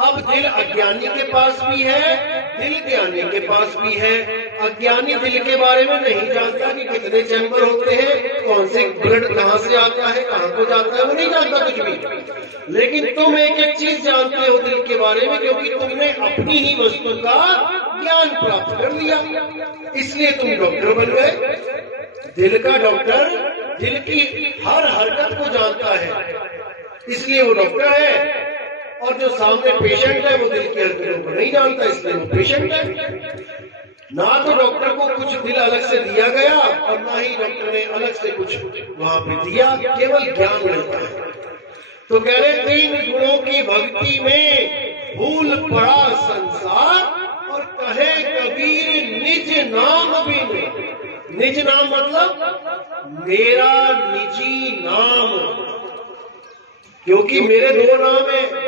अब दिल अज्ञानी के पास भी है, दिल ज्ञानी के पास भी है। अज्ञानी दिल के बारे में नहीं जानता कि कितने चैम्बर होते हैं, कौन से ब्लड कहाँ से आता है, कहाँ को जाता है, वो नहीं जानता कुछ भी। लेकिन तुम एक एक चीज जानते हो दिल के बारे में, क्योंकि तुमने अपनी ही वस्तु का ज्ञान प्राप्त कर लिया, इसलिए तुम डॉक्टर बन गए। दिल का डॉक्टर दिल की हर हरकत को जानता है, इसलिए वो डॉक्टर है। और जो सामने पेशेंट है वो दिल की हरकतों को नहीं जानता, इसलिए वो पेशेंट है। ना तो डॉक्टर को कुछ दिल अलग से दिया गया और ना ही डॉक्टर ने अलग से कुछ वहां पे दिया, केवल ज्ञान मिलता है। तो कह रहे 3 गुणों की भक्ति में भूल पड़ा संसार, और कहे कबीर निज नाम बिन। निज नाम मतलब मेरा निजी नाम, क्योंकि मेरे 2 नाम है।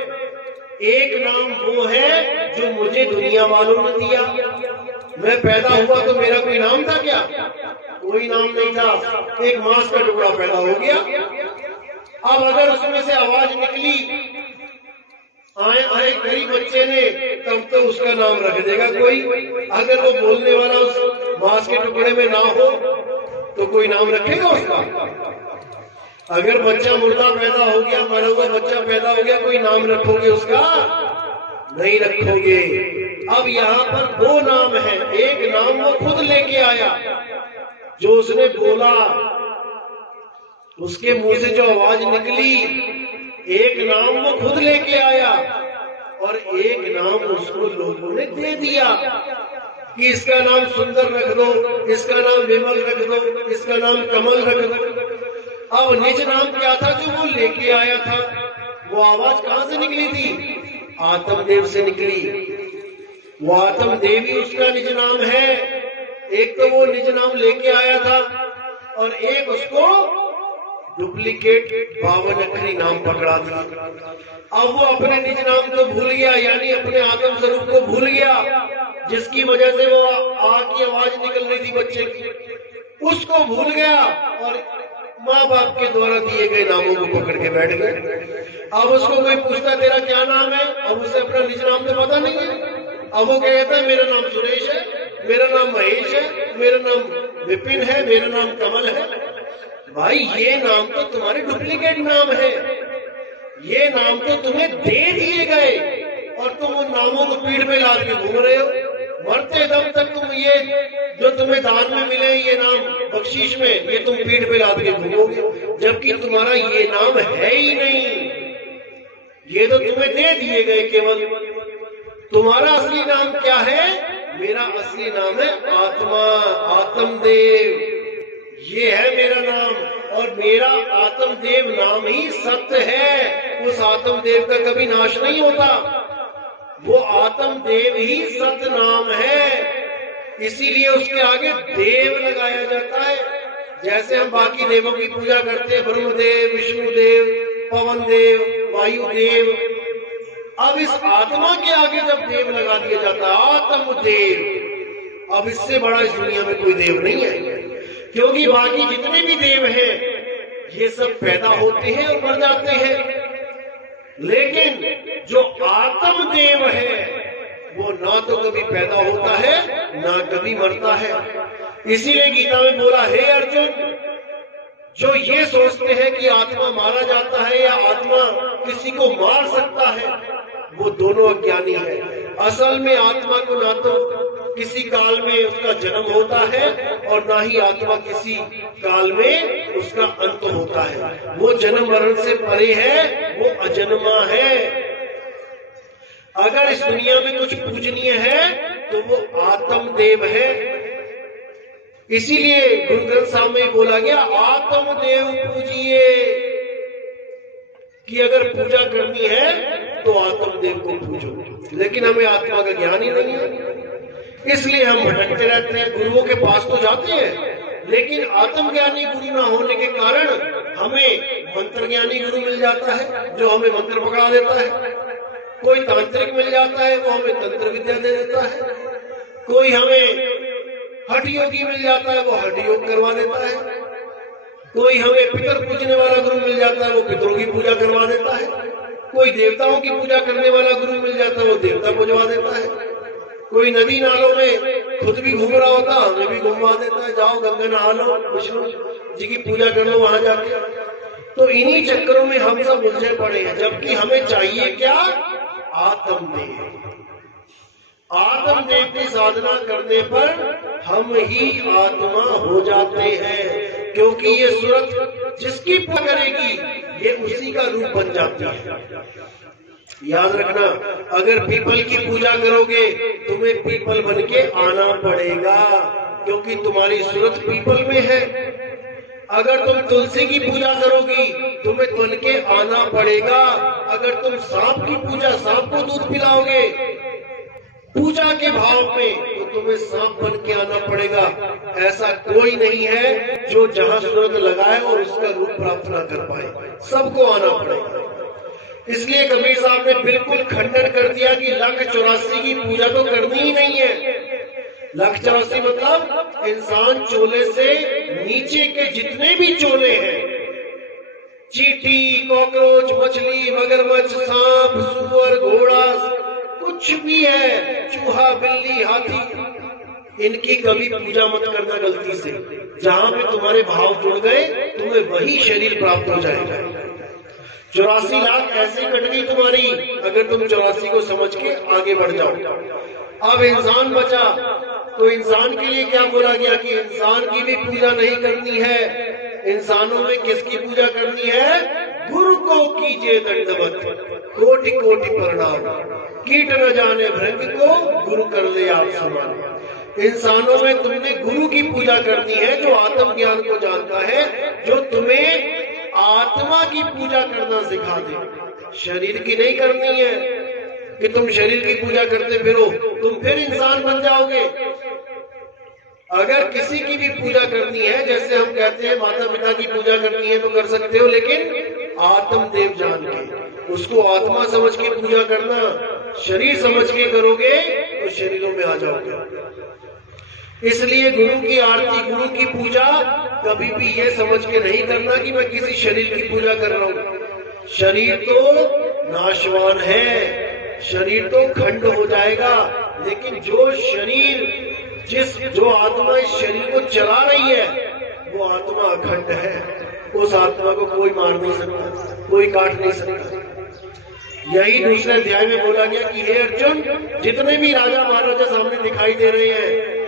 एक नाम वो है जो मुझे दुनिया वालों ने दिया। मैं पैदा हुआ तो मेरा कोई नाम था क्या? कोई नाम नहीं था, एक मांस का टुकड़ा पैदा हो गया। अब अगर उसमें से आवाज निकली आए आए गरीब बच्चे ने, तब तो उसका नाम रख देगा कोई। अगर वो बोलने वाला उस मांस के टुकड़े में ना हो तो कोई नाम रखेगा उसका? अगर बच्चा मुर्दा पैदा हो गया, मरा हुआ बच्चा पैदा हो गया, कोई नाम रखोगे उसका? नहीं रखोगे। अब यहाँ पर 2 नाम है। एक नाम वो खुद लेके आया, जो उसने बोला, उसके मुंह से जो आवाज निकली, एक नाम वो खुद लेके आया और एक नाम उसको लोगों ने दे दिया। कि इसका नाम सुंदर रख दो, इसका नाम विमल रख दो, इसका नाम कमल रख दो। अब निज नाम क्या था जो वो लेके आया था? वो आवाज कहां से निकली थी? आत्मदेव से निकली। वो आत्मदेव ही उसका निज नाम है। एक तो वो निज नाम लेके आया था और एक उसको डुप्लीकेट 52 अक्षरी नाम पकड़ा दिया। अब वो अपने निज नाम को भूल गया, यानी अपने आत्म स्वरूप को भूल गया, जिसकी वजह से वो आ की आवाज निकल रही थी बच्चे की, उसको भूल गया और माँ बाप के द्वारा दिए गए नामों को पकड़ के बैठ गए। अब उसको कोई पूछता तेरा क्या नाम है, अब उसे अपना निज नाम तो पता नहीं है। अब वो क्या कहता है, मेरा नाम सुरेश है, मेरा नाम महेश है, मेरा नाम विपिन है, मेरा नाम कमल है। भाई ये नाम तो तुम्हारे डुप्लीकेट नाम है, ये नाम तो तुम्हें दे दिए गए और तुम उन नामों को पीठ पे लाद के घूम रहे हो। मरते दम तक तुम ये जो तुम्हें दान में मिले ये नाम बख्शीश में, ये तुम पीठ पे लाद के घूमोगे, जबकि तुम्हारा ये नाम है ही नहीं। ये तो तुम्हें दे दिए गए केवल। तुम्हारा असली नाम क्या है? मेरा असली नाम है आत्मा, आत्मदेव, ये है मेरा नाम। और मेरा आत्मदेव नाम ही सत्य है। उस आत्मदेव का कभी नाश नहीं होता। वो आत्मदेव ही सत्य नाम है, इसीलिए उसके आगे देव लगाया जाता है। जैसे हम बाकी देवों की पूजा करते हैं, ब्रह्मदेव, विष्णुदेव, पवन देव, वायुदेव, अब इस आत्मा के आगे जब देव लगा दिया जाता है, आत्मदेव, अब इससे बड़ा इस दुनिया में कोई देव नहीं है। क्योंकि बाकी जितने भी देव हैं ये सब पैदा होते हैं और मर जाते हैं, लेकिन जो आत्मदेव है वो ना तो कभी पैदा होता है ना कभी मरता है। इसीलिए गीता में बोला, हे अर्जुन, जो ये सोचते हैं कि आत्मा मारा जाता है या आत्मा किसी को मार सकता है, वो दोनों अज्ञानी है। असल में आत्मा को ना तो किसी काल में उसका जन्म होता है और ना ही आत्मा किसी काल में उसका अंत होता है। वो जन्म मरण से परे है, वो अजन्मा है। अगर इस दुनिया में कुछ पूजनीय है तो वो आत्मदेव है। इसीलिए गुरु ग्रंथ साहब में बोला गया, आत्मदेव पूजिए, कि अगर पूजा करनी है तो आत्मदेव को पूजो। लेकिन हमें आत्मा का ज्ञान ही नहीं है, इसलिए हम भटकते रहते हैं। गुरुओं के पास तो जाते हैं, लेकिन आत्मज्ञानी गुरु ना होने के कारण हमें मंत्र ज्ञानी गुरु मिल जाता है जो हमें मंत्र पकड़ा देता है। कोई तांत्रिक मिल जाता है, वो हमें तंत्र विद्या दे देता है। कोई हमें हठ योगी मिल जाता है, वो हठ योग करवा देता है। कोई हमें पितर पूजने वाला गुरु मिल जाता है, वो पितरों की पूजा करवा देता है। कोई देवताओं की पूजा करने वाला गुरु मिल जाता है, वो देवता पूजवा देता है। कोई नदी नालों में खुद भी घूम रहा होता, हमें भी घुमवा देता है, जाओ गंगा नहा लो, विष्णु जी की पूजा कर लो वहां जाके। तो इन्हीं चक्करों में हम सब उलझे पड़े हैं, जबकि हमें चाहिए क्या? आत्मदेव। आत्मदेव की साधना करने पर हम ही आत्मा हो जाते हैं, क्योंकि ये सूरत जिसकी पूजा करेगी ये उसी का रूप बन जाती है। याद रखना, अगर पीपल की पूजा करोगे तुम्हें पीपल बन के आना पड़ेगा, क्योंकि तुम्हारी सूरत पीपल में है। अगर तुम तुलसी की पूजा करोगी तुम्हें बन के आना पड़ेगा। अगर तुम सांप की पूजा, सांप को दूध पिलाओगे पूजा के भाव में, तो तुम्हें सांप बन के आना पड़ेगा। ऐसा कोई नहीं है जो जहां सूरत लगाए और उसका रूप प्राप्त ना कर पाए, सबको आना पड़ेगा। इसलिए कबीर साहब ने बिल्कुल खंडन कर दिया कि 184 की पूजा तो करनी ही नहीं है। 184 मतलब इंसान चोले से नीचे के जितने भी चोले हैं, चींटी, कॉकरोच, मछली, मगरमच्छ, सांप, सुअर, घोड़ा, कुछ भी है, चूहा, बिल्ली, हाथी, इनकी कभी पूजा मत करना गलती से। जहां पे तुम्हारे भाव जुड़ गए तुम्हें वही शरीर प्राप्त हो जाएगा। 84 लाख ऐसे कट गई तुम्हारी, अगर तुम 84 को समझ के आगे बढ़ जाओ। अब इंसान बचा, तो इंसान के लिए क्या बोला गया कि इंसान की भी पूजा नहीं करनी है। इंसानों में किसकी पूजा करनी है? गुरु को कीजिए दंडवत, कोटि कोटि प्रणाम, कीट न जाने भृंग को गुरु कर ले आप समान। इंसानों में तुमने गुरु की पूजा करनी है जो आत्म ज्ञान को जानता है, जो तुम्हें आत्मा की पूजा करना सिखा दे। शरीर की नहीं करनी है कि तुम शरीर की पूजा करते फिरो, तुम फिर इंसान बन जाओगे। अगर किसी की भी पूजा करनी है, जैसे हम कहते हैं माता पिता की पूजा करनी है तो कर सकते हो, लेकिन आत्मदेव जान के उसको आत्मा समझ के पूजा करना। शरीर समझ के करोगे तो शरीरों में आ जाओगे। इसलिए गुरु की आरती, गुरु की पूजा कभी भी ये समझ के नहीं करना कि मैं किसी शरीर की पूजा कर रहा हूं। शरीर तो नाशवान है, शरीर तो खंड हो जाएगा, लेकिन जो आत्मा इस शरीर को चला रही है वो आत्मा अखंड है। उस आत्मा को कोई मार नहीं सकता, कोई काट नहीं सकता। यही दूसरे अध्याय में बोला गया कि हे अर्जुन, जितने भी राजा महाराजा सामने दिखाई दे रहे हैं,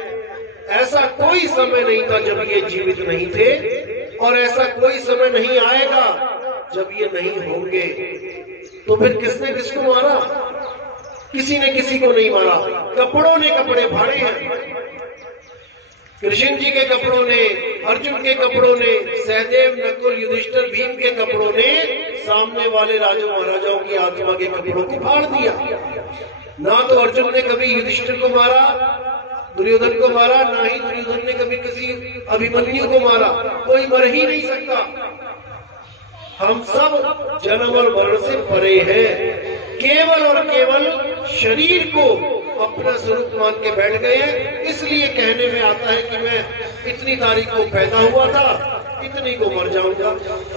ऐसा कोई समय नहीं था जब ये जीवित नहीं थे, और ऐसा कोई समय नहीं आएगा जब ये नहीं होंगे। तो फिर किसने किसको मारा? किसी ने किसी को नहीं मारा। कपड़ों ने कपड़े फाड़े हैं। कृष्ण जी के कपड़ों ने, अर्जुन के कपड़ों ने, सहदेव, नकुल, युधिष्ठिर, भीम के कपड़ों ने सामने वाले राजा महाराजाओं की आत्मा के कपड़ों को फाड़ दिया। ना तो अर्जुन ने कभी युधिष्ठिर को मारा, दुर्योधन को मारा, ना ही दुर्योधन ने कभी किसी अभिमन्यु को मारा। कोई मर ही नहीं सकता। हम सब जन्म और मरण से परे हैं। केवल और केवल शरीर को अपना स्वरूप मान के बैठ गए हैं। इसलिए कहने में आता है कि मैं इतनी तारीख को पैदा हुआ था, इतनी को मर जाऊंगा।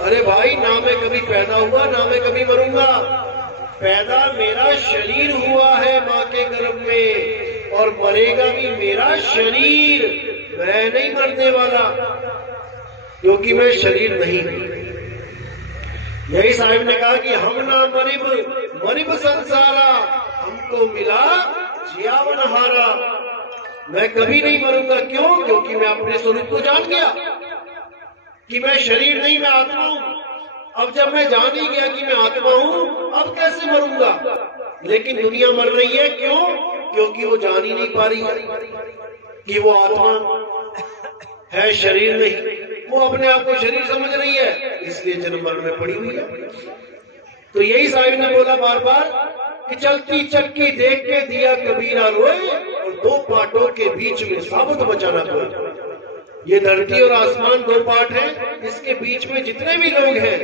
अरे भाई, ना मैं कभी पैदा हुआ, ना मैं कभी मरूंगा। पैदा मेरा शरीर हुआ है माँ के गर्भ में, और मरेगा भी मेरा शरीर। मैं नहीं मरने वाला, क्योंकि मैं शरीर नहीं हूं। यही साहिब ने कहा कि हम ना मरिब संसारा, हमको मिला जियावन हारा। मैं कभी नहीं मरूंगा। क्यों? क्योंकि मैं अपने स्वरूप को जान गया कि मैं शरीर नहीं, मैं आत्मा हूं। अब जब मैं जान ही गया कि मैं आत्मा हूं, अब कैसे मरूंगा? लेकिन दुनिया मर रही है। क्यों? क्योंकि वो जान ही नहीं पा रही है कि वो आत्मा है, शरीर नहीं। वो अपने आप को शरीर समझ रही है, इसलिए जन्म मरण में पड़ी हुई है। तो यही साहिब ने बोला बार बार कि चलती चक्की देख के दिया कबीरा रोए, और दो पाटों के बीच में साबुत बचाना कोई। ये धरती और आसमान दो पार्ट है, इसके बीच में जितने भी लोग हैं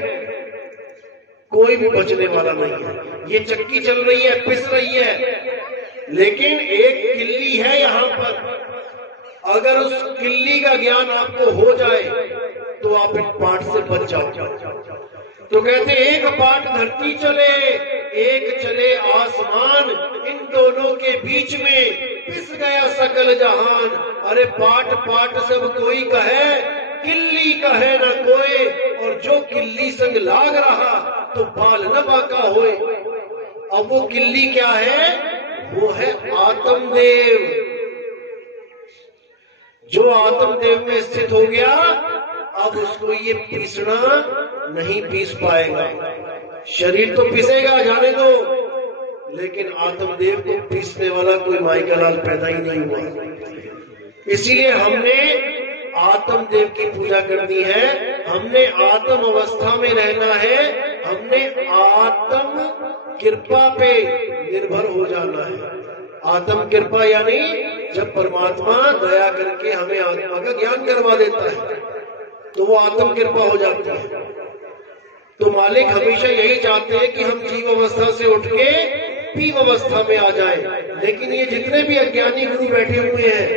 कोई भी बचने वाला नहीं है। ये चक्की चल रही है, पिस रही है, लेकिन एक किल्ली है यहाँ पर। अगर उस किल्ली का ज्ञान आपको हो जाए तो आप इन पाठ से बच जाओ। तो कहते एक पाठ धरती चले, एक चले आसमान, इन दोनों के बीच में पिस गया सकल जहान। अरे पाठ पाठ सब कोई कहे, किल्ली कहे न कोई, और जो किल्ली संग लाग रहा तो बाल न बाका होए। अब वो किल्ली क्या है? वो है आत्मदेव। जो आत्मदेव में स्थित हो गया, अब उसको ये पीसना नहीं पीस पाएगा। शरीर तो पिसेगा, जाने दो, लेकिन आत्मदेव को पीसने वाला कोई माई का लाल पैदा ही नहीं हुआ। इसीलिए हमने आत्मदेव की पूजा करनी है, हमने आत्म अवस्था में रहना है, हमने आत्म कृपा पे निर्भर हो जाना है। आत्म कृपा यानी जब परमात्मा दया करके हमें आत्मा का ज्ञान करवा देता है तो वो आत्म कृपा हो जाती है। तो मालिक हमेशा यही चाहते हैं कि हम जीव अवस्था से उठ के पीव अवस्था में आ जाएं। लेकिन ये जितने भी अज्ञानी गुरु बैठे हुए हैं,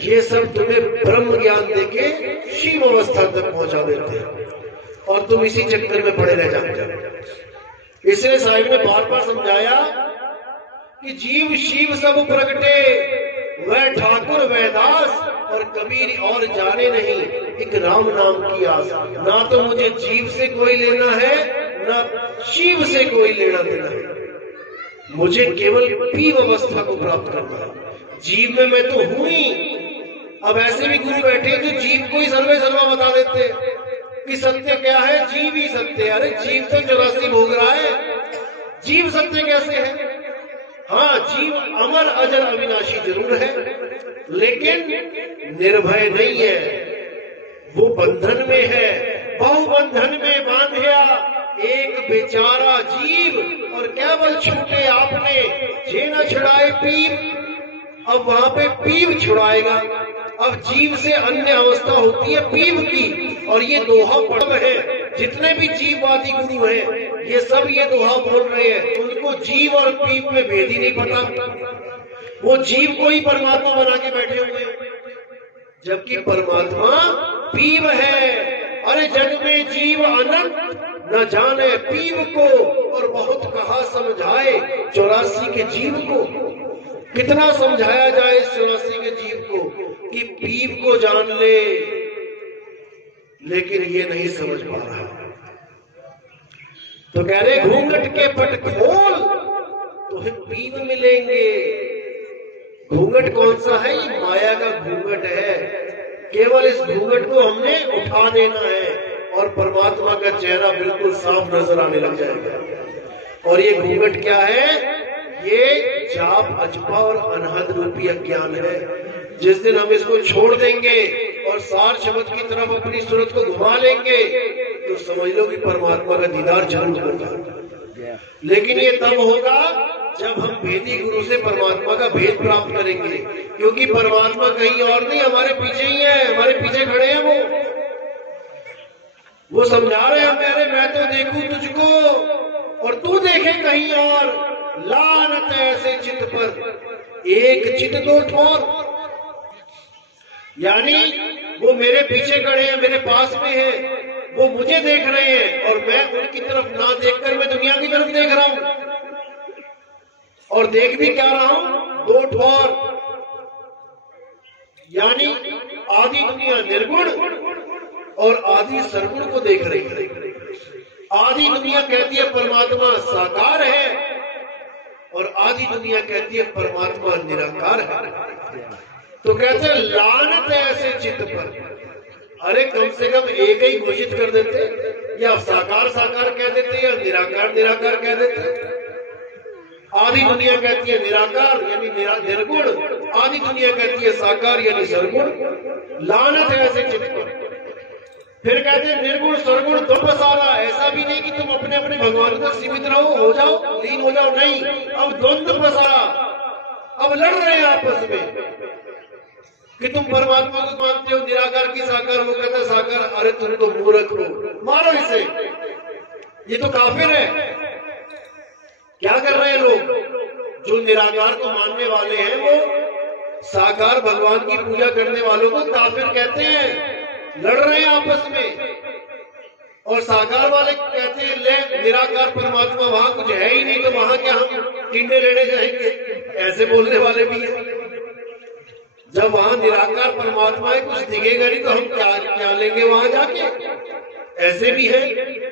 ये सब तुम्हें ब्रह्म ज्ञान देके शिव अवस्था तक पहुंचा देते हैं, और तुम इसी चक्कर में पड़े रह जाते हो। इसलिए साहिब ने बार बार समझाया कि जीव शिव सब प्रगटे, वह ठाकुर वैदास, और कबीर और जाने नहीं, एक राम नाम की आस। ना तो मुझे जीव से कोई लेना है, ना शिव से कोई लेना देना है। मुझे केवल पीव अवस्था को प्राप्त करना है। जीव में मैं तो हूं ही। अब ऐसे भी गुरु बैठे जो जीव को ही सर्वे सर्वा बता देते कि सत्य क्या है, जीव ही सत्य है। अरे जीव तो 84 भोग रहा है, जीव सत्य कैसे है? हाँ, जीव अमर अजर अविनाशी जरूर है, लेकिन निर्भय नहीं है, वो बंधन में है। बहुबंधन में बांधिया एक बेचारा जीव, और केवल छूटे आपने जे न छुड़ाए पीव। अब वहां पे पीव छुड़ाएगा। अब जीव से अन्य अवस्था होती है पीव की, और ये दोहा पढ़ है। जितने भी जीववादी गुरु हैं, ये सब ये दोहा बोल रहे हैं। उनको जीव और पीव में भेद ही नहीं पता। वो जीव को ही परमात्मा बना के बैठे हुए हैं, जबकि परमात्मा पीव है। अरे जग में जीव अनंत न जाने पीव को, और बहुत कहा समझाए 84 के जीव को। कितना समझाया जाए इस 84 के जीव को कि पीव को जान ले, लेकिन ये नहीं समझ पा रहा। तो कह रहे घूंघट के पट खोल तो हम पीव मिलेंगे। घूंघट कौन सा है? ये माया का घूंघट है। केवल इस घूंघट को हमने उठा देना है, और परमात्मा का चेहरा बिल्कुल साफ नजर आने लग जाएगा। और ये घूंघट क्या है? ये जाप अजपा और अनहद रूपी अज्ञान है। जिस दिन हम इसको छोड़ देंगे और सार शब्द की तरफ अपनी सूरत को घुमा लेंगे, तो समझ लो कि परमात्मा का दीदार जरूर होगा। लेकिन ये तब होगा जब हम भेदी गुरु से परमात्मा का भेद प्राप्त करेंगे, क्योंकि परमात्मा कहीं और नहीं, हमारे पीछे ही है, हमारे पीछे खड़े हैं। वो समझा रहे हैं मेरे, मैं तो देखूं तुझको और तू देखे कहीं और। लानत ऐसे चित पर एक चित दो ठोर। यानी वो मेरे पीछे खड़े हैं, मेरे पास में है, वो मुझे देख रहे हैं, और मैं उनकी तरफ ना देखकर मैं दुनिया की तरफ देख रहा हूं। और देख भी क्या रहा हूं? दो ठोर। यानी आदि दुनिया निर्गुण और आदि सरगुण को देख रही है। आदि दुनिया कहती है परमात्मा साकार है, और आदि दुनिया कहती है परमात्मा निराकार है। तो कहते हैं लानत है ऐसे चित्त पर। अरे कम से कम एक ही घोषित कर देते, या साकार साकार कह देते, या निराकार निराकार कह देते। आदि दुनिया कहती है निराकार यानी निर्गुण, आदि दुनिया कहती है साकार यानी सरगुण। लानत है ऐसे चित्त पर। फिर कहते हैं निर्गुण सरगुण दो पसारा। ऐसा भी नहीं कि तुम अपने अपने भगवान तक सीमित रहो, हो जाओ, लीन हो जाओ, नहीं। अब द्वंद्व पसारा। अब लड़ रहे हैं आपस में कि तुम परमात्मा को मानते हो निराकार की साकार, वो कहता है साकार। अरे तुम तो मूर्ख हो, मारो इसे, ये तो काफिर है। क्या कर रहे हैं लोग? जो निराकार को मानने वाले हैं वो साकार भगवान की पूजा करने वालों को काफिर कहते हैं। लड़ रहे हैं आपस में। और साकार वाले कहते हैं ले निराकार परमात्मा वहां कुछ है ही नहीं, तो वहां क्या हम टिंडे लेने जाएंगे? ऐसे बोलने वाले भी हैं। जब वहां निराकार परमात्मा है, कुछ दिखेगा नहीं, तो हम क्या लेंगे वहां जाके? ऐसे भी है।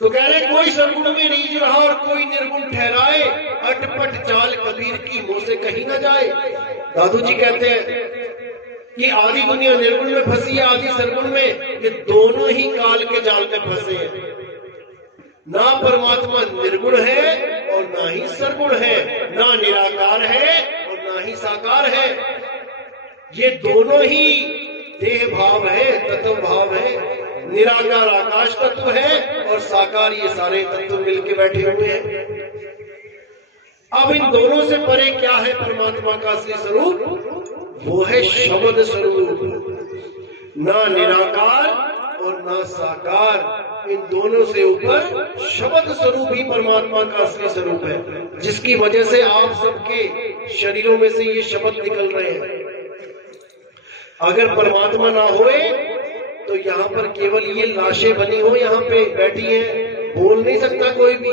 तो कह रहे कोई सरगुण में रीझ रहा और कोई निर्गुण ठहराए, अटपट चाल कबीर की मुंह से कहीं न जाए। दादू जी कहते हैं कि आदि दुनिया निर्गुण में फंसी है, आदि सरगुण में। ये दोनों ही काल के जाल में फंसे हैं। ना परमात्मा निर्गुण है और ना ही सरगुण है, ना निराकार है और ना ही साकार है। ये दोनों ही देह भाव है, तत्व भाव है। निराकार आकाश तत्व है और साकार ये सारे तत्व मिलके बैठे हुए हैं। अब इन दोनों से परे क्या है परमात्मा का असली स्वरूप? वो है शब्द स्वरूप। ना निराकार और ना साकार, इन दोनों से ऊपर शब्द स्वरूप ही परमात्मा का असली स्वरूप है, जिसकी वजह से आप सबके शरीरों में से ये शब्द निकल रहे हैं। अगर परमात्मा ना होए तो यहाँ पर केवल ये लाशें बनी हो, यहाँ पे बैठी हैं, बोल नहीं सकता कोई भी।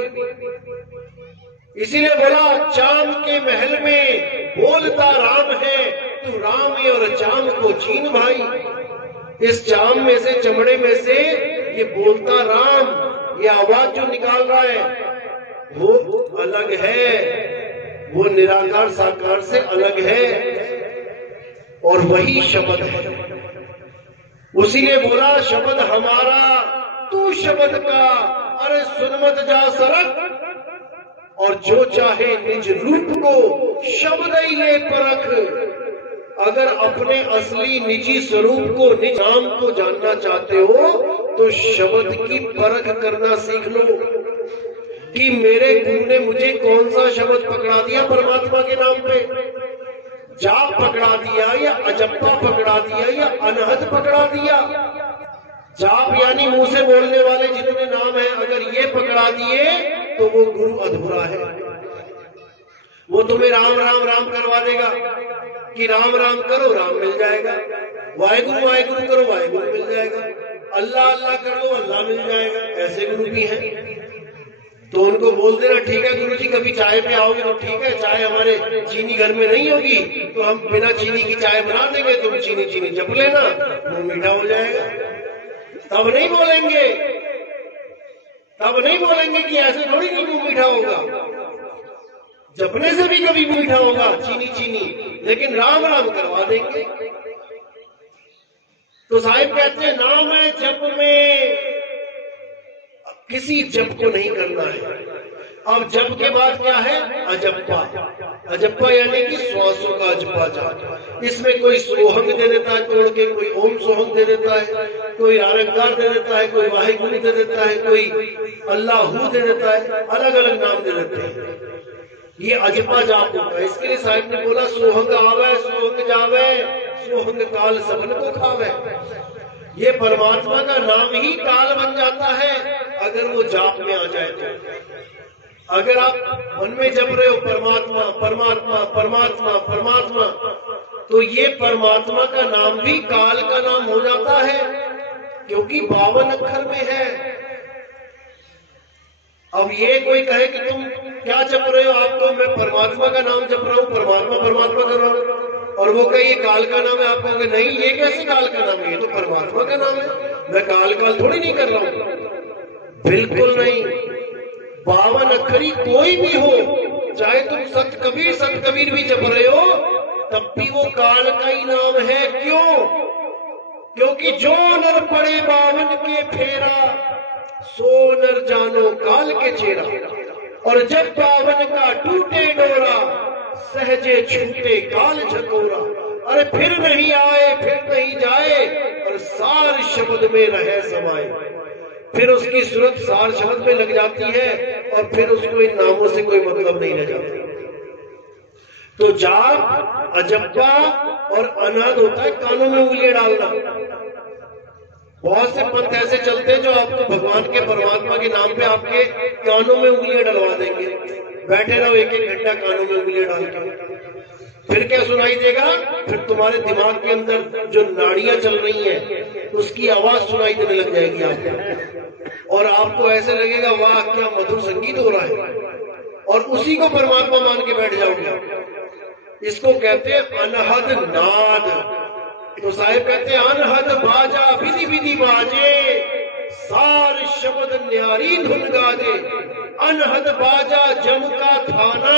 इसीलिए बोला चांद के महल में बोलता राम है, तू राम और चांद को छीन भाई। इस चांद में से, चमड़े में से ये बोलता राम, ये आवाज जो निकाल रहा है वो अलग है, वो निराकार साकार से अलग है, और वही शब्द है। उसीलिए बोला शब्द हमारा तू शब्द का, अरे सुन मत जा सरक। और जो चाहे निज रूप को शब्द ही ले परख। अगर अपने असली निजी स्वरूप को, निज नाम को जानना चाहते हो तो शब्द की परख करना सीख लो कि मेरे गुरु ने मुझे कौन सा शब्द पकड़ा दिया परमात्मा के नाम पे। जाप पकड़ा दिया या अजप्पा पकड़ा दिया या अनहद पकड़ा दिया। जाप यानी मुंह से बोलने वाले जितने नाम हैं, अगर ये पकड़ा दिए तो वो गुरु अधूरा है। वो तुम्हें राम राम राम करवा देगा कि राम राम करो राम मिल जाएगा, वाहेगुरु वाहेगुरु करो वाहेगुरु मिल जाएगा, अल्लाह अल्लाह करो अल्लाह मिल जाएगा। ऐसे गुरु भी हैं। तो उनको बोल देना ठीक है गुरु जी, कभी चाय पे आओगे तो ठीक है, चाय हमारे चीनी घर में नहीं होगी तो हम बिना चीनी की चाय बना देंगे, तुम चीनी चीनी जप लेना, मुंह मीठा हो जाएगा। तब नहीं बोलेंगे, तब नहीं बोलेंगे कि ऐसे थोड़ी नहीं मुंह मीठा होगा। जपने से भी कभी मीठा होगा चीनी चीनी, लेकिन राम राम करवा देंगे। तो साहिब कहते हैं नाम है जप में किसी जप को नहीं करना है। अब जप के बाद क्या है? अजप्पा। अजप्पा यानी कि श्वासों का अजप्पा जाप। इसमें कोई सोहंग दे देता है तोड़ के, कोई ओम सोहंग दे देता है, कोई आरंकार दे देता है, कोई वाहिगुरु दे देता है, कोई अल्लाहू दे देता है, अलग अलग नाम दे देते हैं। ये अजप्पा जाप होता है। इसके लिए साहिब ने बोला सोहंग आवे सोहंग जावे, सोहंग काल सबन को खावे। ये परमात्मा का नाम ही काल बन जाता है अगर वो जाप में आ जाए तो। अगर आप मन में जप रहे हो परमात्मा परमात्मा परमात्मा परमात्मा, तो ये परमात्मा का नाम भी काल का नाम हो जाता है, क्योंकि 52 अक्षर में है। अब ये कोई कहे कि तुम क्या जप रहे हो, आप तो मैं परमात्मा का नाम जप रहा हूं, परमात्मा परमात्मा कर रहा हूं, और वो कहे ये काल का नाम है, आप कहोगे नहीं ये कैसे काल का नाम है, ये तो परमात्मा का नाम है, मैं काल काल थोड़ी नहीं कर रहा हूं। बिल्कुल नहीं। 52 अक्षरी कोई भी हो, चाहे तुम सत कबीर भी जप रहे हो, तब भी वो काल का ही नाम है। क्यों? क्योंकि जो नर पड़े 52 के फेरा, सो नर जानो काल के चेहरा। और जब 52 का टूटे डोरा, सहजे छूटे काल झकोरा। अरे फिर नहीं आए फिर नहीं जाए, और सार शब्द में रहे समाये। फिर उसकी सूरत सार शब्द में लग जाती है, और फिर उसको इन नामों से कोई मतलब नहीं रह जाता। तो जाप, अजप्पा और अनाद होता है कानों में उंगलियां डालना। बहुत से पंथ ऐसे चलते हैं जो आपको भगवान के परमात्मा के नाम पे आपके कानों में उंगलियां डलवा देंगे। बैठे रहो 1-1 घंटा कानों में उंगलियां डाल के, फिर क्या सुनाई देगा? फिर तुम्हारे दिमाग के अंदर जो नाड़ियां चल रही हैं उसकी आवाज सुनाई देने लग जाएगी आपको, और आपको ऐसे लगेगा वाह क्या मधुर संगीत हो रहा है, और उसी को परमात्मा मान के बैठ जाओगे। इसको कहते हैं अनहद नाद। तो साहिब कहते हैं अनहद बाजा विधि विधि बाजे, सार शब्द न्यारी धुन गाजे। अनहद बाजा जम का थाना,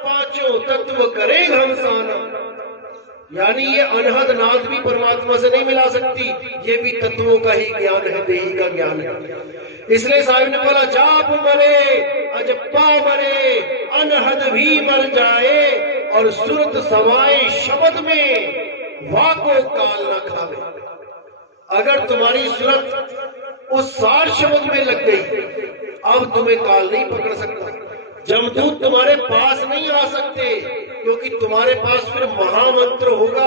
पांचों तत्व करे घमसाना। यानी ये अनहद नाद भी परमात्मा से नहीं मिला सकती, ये भी तत्वों का ही ज्ञान है, देही का ज्ञान है। इसलिए साहिब ने बोला जाप मरे अजप्पा मरे, अनहद भी मर जाए, और सुरत समाए शब्द में, वाको काल न खावे। अगर तुम्हारी सूरत उस सार शब्द में लग गई, अब तुम्हें काल नहीं पकड़ सकता। जमदूत तुम्हारे पास नहीं आ सकते, क्योंकि तुम्हारे पास फिर महामंत्र होगा।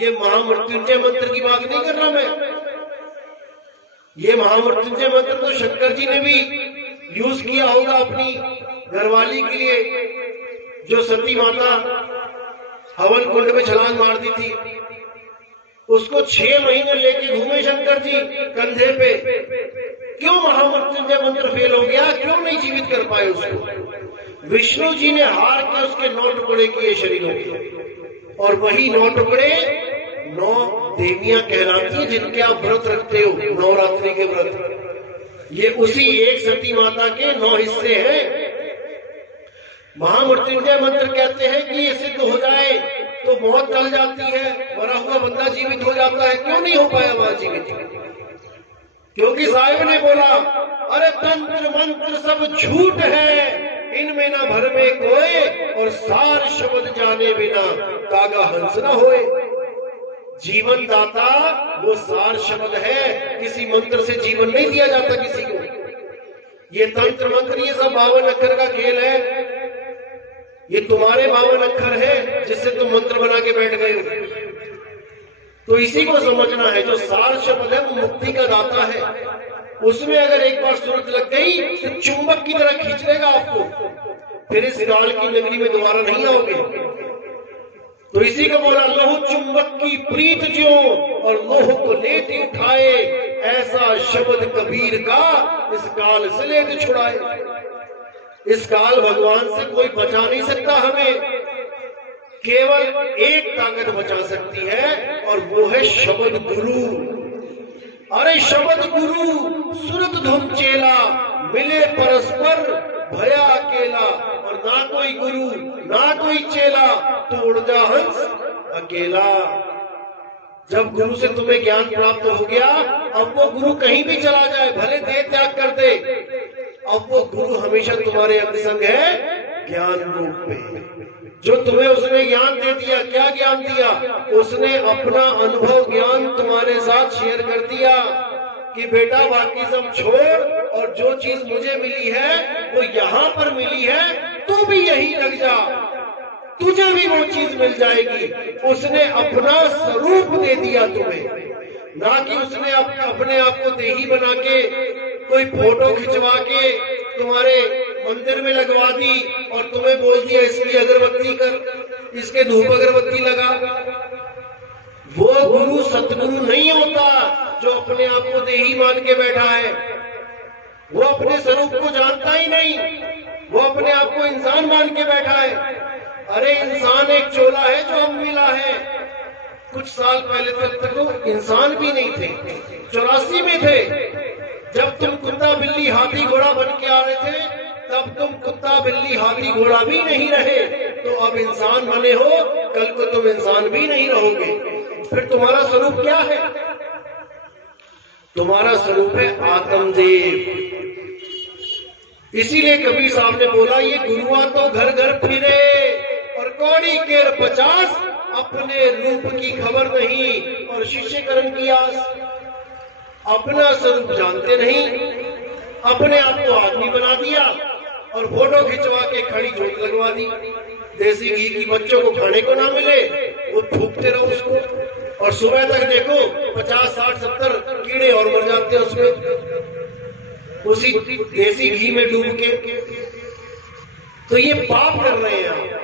ये महामृत्युंजय मंत्र की बात नहीं कर रहा मैं, ये महामृत्युंजय मंत्र तो शंकर जी ने भी यूज किया होगा अपनी घरवाली के लिए, जो सती माता हवन कुंड में छलांग मार दी थी। उसको 6 महीने लेके घूमे शंकर जी कंधे पे। क्यों महामृत्युंजय मंत्र फेल हो गया? क्यों नहीं जीवित कर पाए उसको? विष्णु जी ने हार के उसके 9 टुकड़े किए शरीरों के, और वही 9 टुकड़े 9 देवियां कहलाती हैं जिनके आप व्रत रखते हो, नवरात्रि के व्रत। ये उसी एक सती माता के 9 हिस्से हैं। महामृत्युंजय मंत्र कहते हैं कि ये सिद्ध हो जाए तो मौत टल जाती है, मरा हुआ बंदा जीवित हो जाता है। क्यों नहीं हो पाया वहां जीवित? क्योंकि साहिब ने बोला अरे तंत्र मंत्र सब झूठ है, इनमें न भर में कोय, और सार शब्द जाने बिना कागा हंस न होए। जीवन दाता वो सार शब्द है, किसी मंत्र से जीवन नहीं दिया जाता किसी को। ये तंत्र मंत्र ये सब 52 अक्षर का खेल है। ये तुम्हारे 52 अक्षर है जिससे तुम मंत्र बना के बैठ गए हो। तो इसी को समझना है, जो सार शब्द है वो मुक्ति का दाता है। उसमें अगर एक बार सूरत लग गई तो चुंबक की तरह खींच लेगा आपको, फिर इस काल की नगरी में दोबारा नहीं आओगे। तो इसी को बोला, लोह चुंबक की प्रीत जो और लोह को लेते उठाए, ऐसा शब्द कबीर का इस काल से लेते छुड़ाए। इस काल भगवान से कोई बचा नहीं सकता हमें, केवल एक ताकत बचा सकती है और वो है शब्द गुरु। अरे शब्द गुरु सुरत धुन चेला, मिले परस्पर भया अकेला। और ना कोई गुरु ना कोई चेला, तो उड़ जा हंस अकेला। जब गुरु से तुम्हें ज्ञान प्राप्त हो गया, अब वो गुरु कहीं भी चला जाए, भले देह त्याग कर दे, अब वो गुरु हमेशा तुम्हारे अंग संग है ज्ञान रूप में। जो तुम्हें उसने ज्ञान दे दिया, क्या ज्ञान दिया? उसने अपना अनुभव ज्ञान तुम्हारे साथ शेयर कर दिया कि बेटा बाकी सब छोड़, और जो चीज मुझे मिली है वो यहाँ पर मिली है, तू भी यही लग जा, तुझे भी वो चीज मिल जाएगी। उसने अपना स्वरूप दे दिया तुम्हें, ना कि उसने अपने आप को देही बना के कोई फोटो खिंचवा के तुम्हारे मंदिर में लगवा दी और तुम्हें बोल दिया इसकी अगरबत्ती कर, इसके धूप अगरबत्ती लगा। वो गुरु सतगुरु नहीं होता जो अपने आप को देही मान के बैठा है। वो अपने स्वरूप को जानता ही नहीं, वो अपने आप को इंसान मान के बैठा है। अरे इंसान एक चोला है जो हम मिला है। कुछ साल पहले तक तो इंसान भी नहीं थे, 84 में थे। जब तुम कुत्ता बिल्ली हाथी घोड़ा बन के आ रहे थे, तब तुम कुत्ता बिल्ली हाथी घोड़ा भी नहीं रहे। तो अब इंसान बने हो, कल को तुम इंसान भी नहीं रहोगे। फिर तुम्हारा स्वरूप क्या है? तुम्हारा स्वरूप है आत्मदेव। इसीलिए कबीर साहब ने बोला, ये गुरुआ तो घर घर फिरे और कौड़ी केर 50, अपने रूप की खबर नहीं और शिष्य कर्म की आस। अपना स्वरूप जानते नहीं, अपने आप को आदमी बना दिया और फोटो खिंचवा के खड़ी जोत लगवा दी। देसी घी की बच्चों को खाने को ना मिले, वो थूकते रहो उसको, और सुबह तक देखो 50, 60, 70 कीड़े और मर जाते हैं उसमें, उसी देसी घी में डूब के। तो ये पाप कर रहे हैं,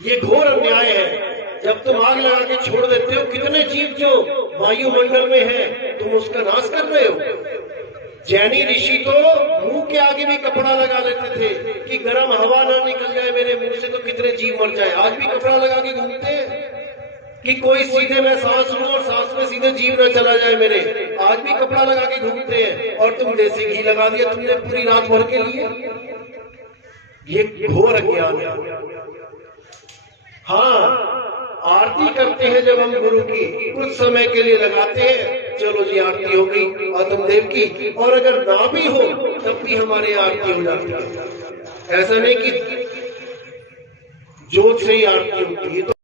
ये घोर अन्याय है। जब तुम आग लगा के छोड़ देते हो, कितने जीव जो वायुमंडल में है तुम उसका नाश कर रहे हो। जैनी ऋषि तो मुंह के आगे भी कपड़ा लगा लेते थे कि गर्म हवा ना निकल जाए मेरे मुंह से, तो कितने जीव मर जाए। आज भी कपड़ा लगा के घूमते हैं कि कोई सीधे में सांस लूं और सांस में सीधे जीव न चला जाए मेरे। आज भी कपड़ा लगा के घूमते हैं। और तुम देसी घी लगा दिया तुमने पूरी रात भर के लिए। ये घोर अज्ञान है। हाँ, आरती करते हैं जब हम गुरु की, कुछ समय के लिए लगाते हैं, चलो जी आरती हो गई आत्मदेव की, और अगर ना भी हो तब भी हमारी आरती हो जाती है। ऐसा नहीं कि जोत से ही आरती होती है।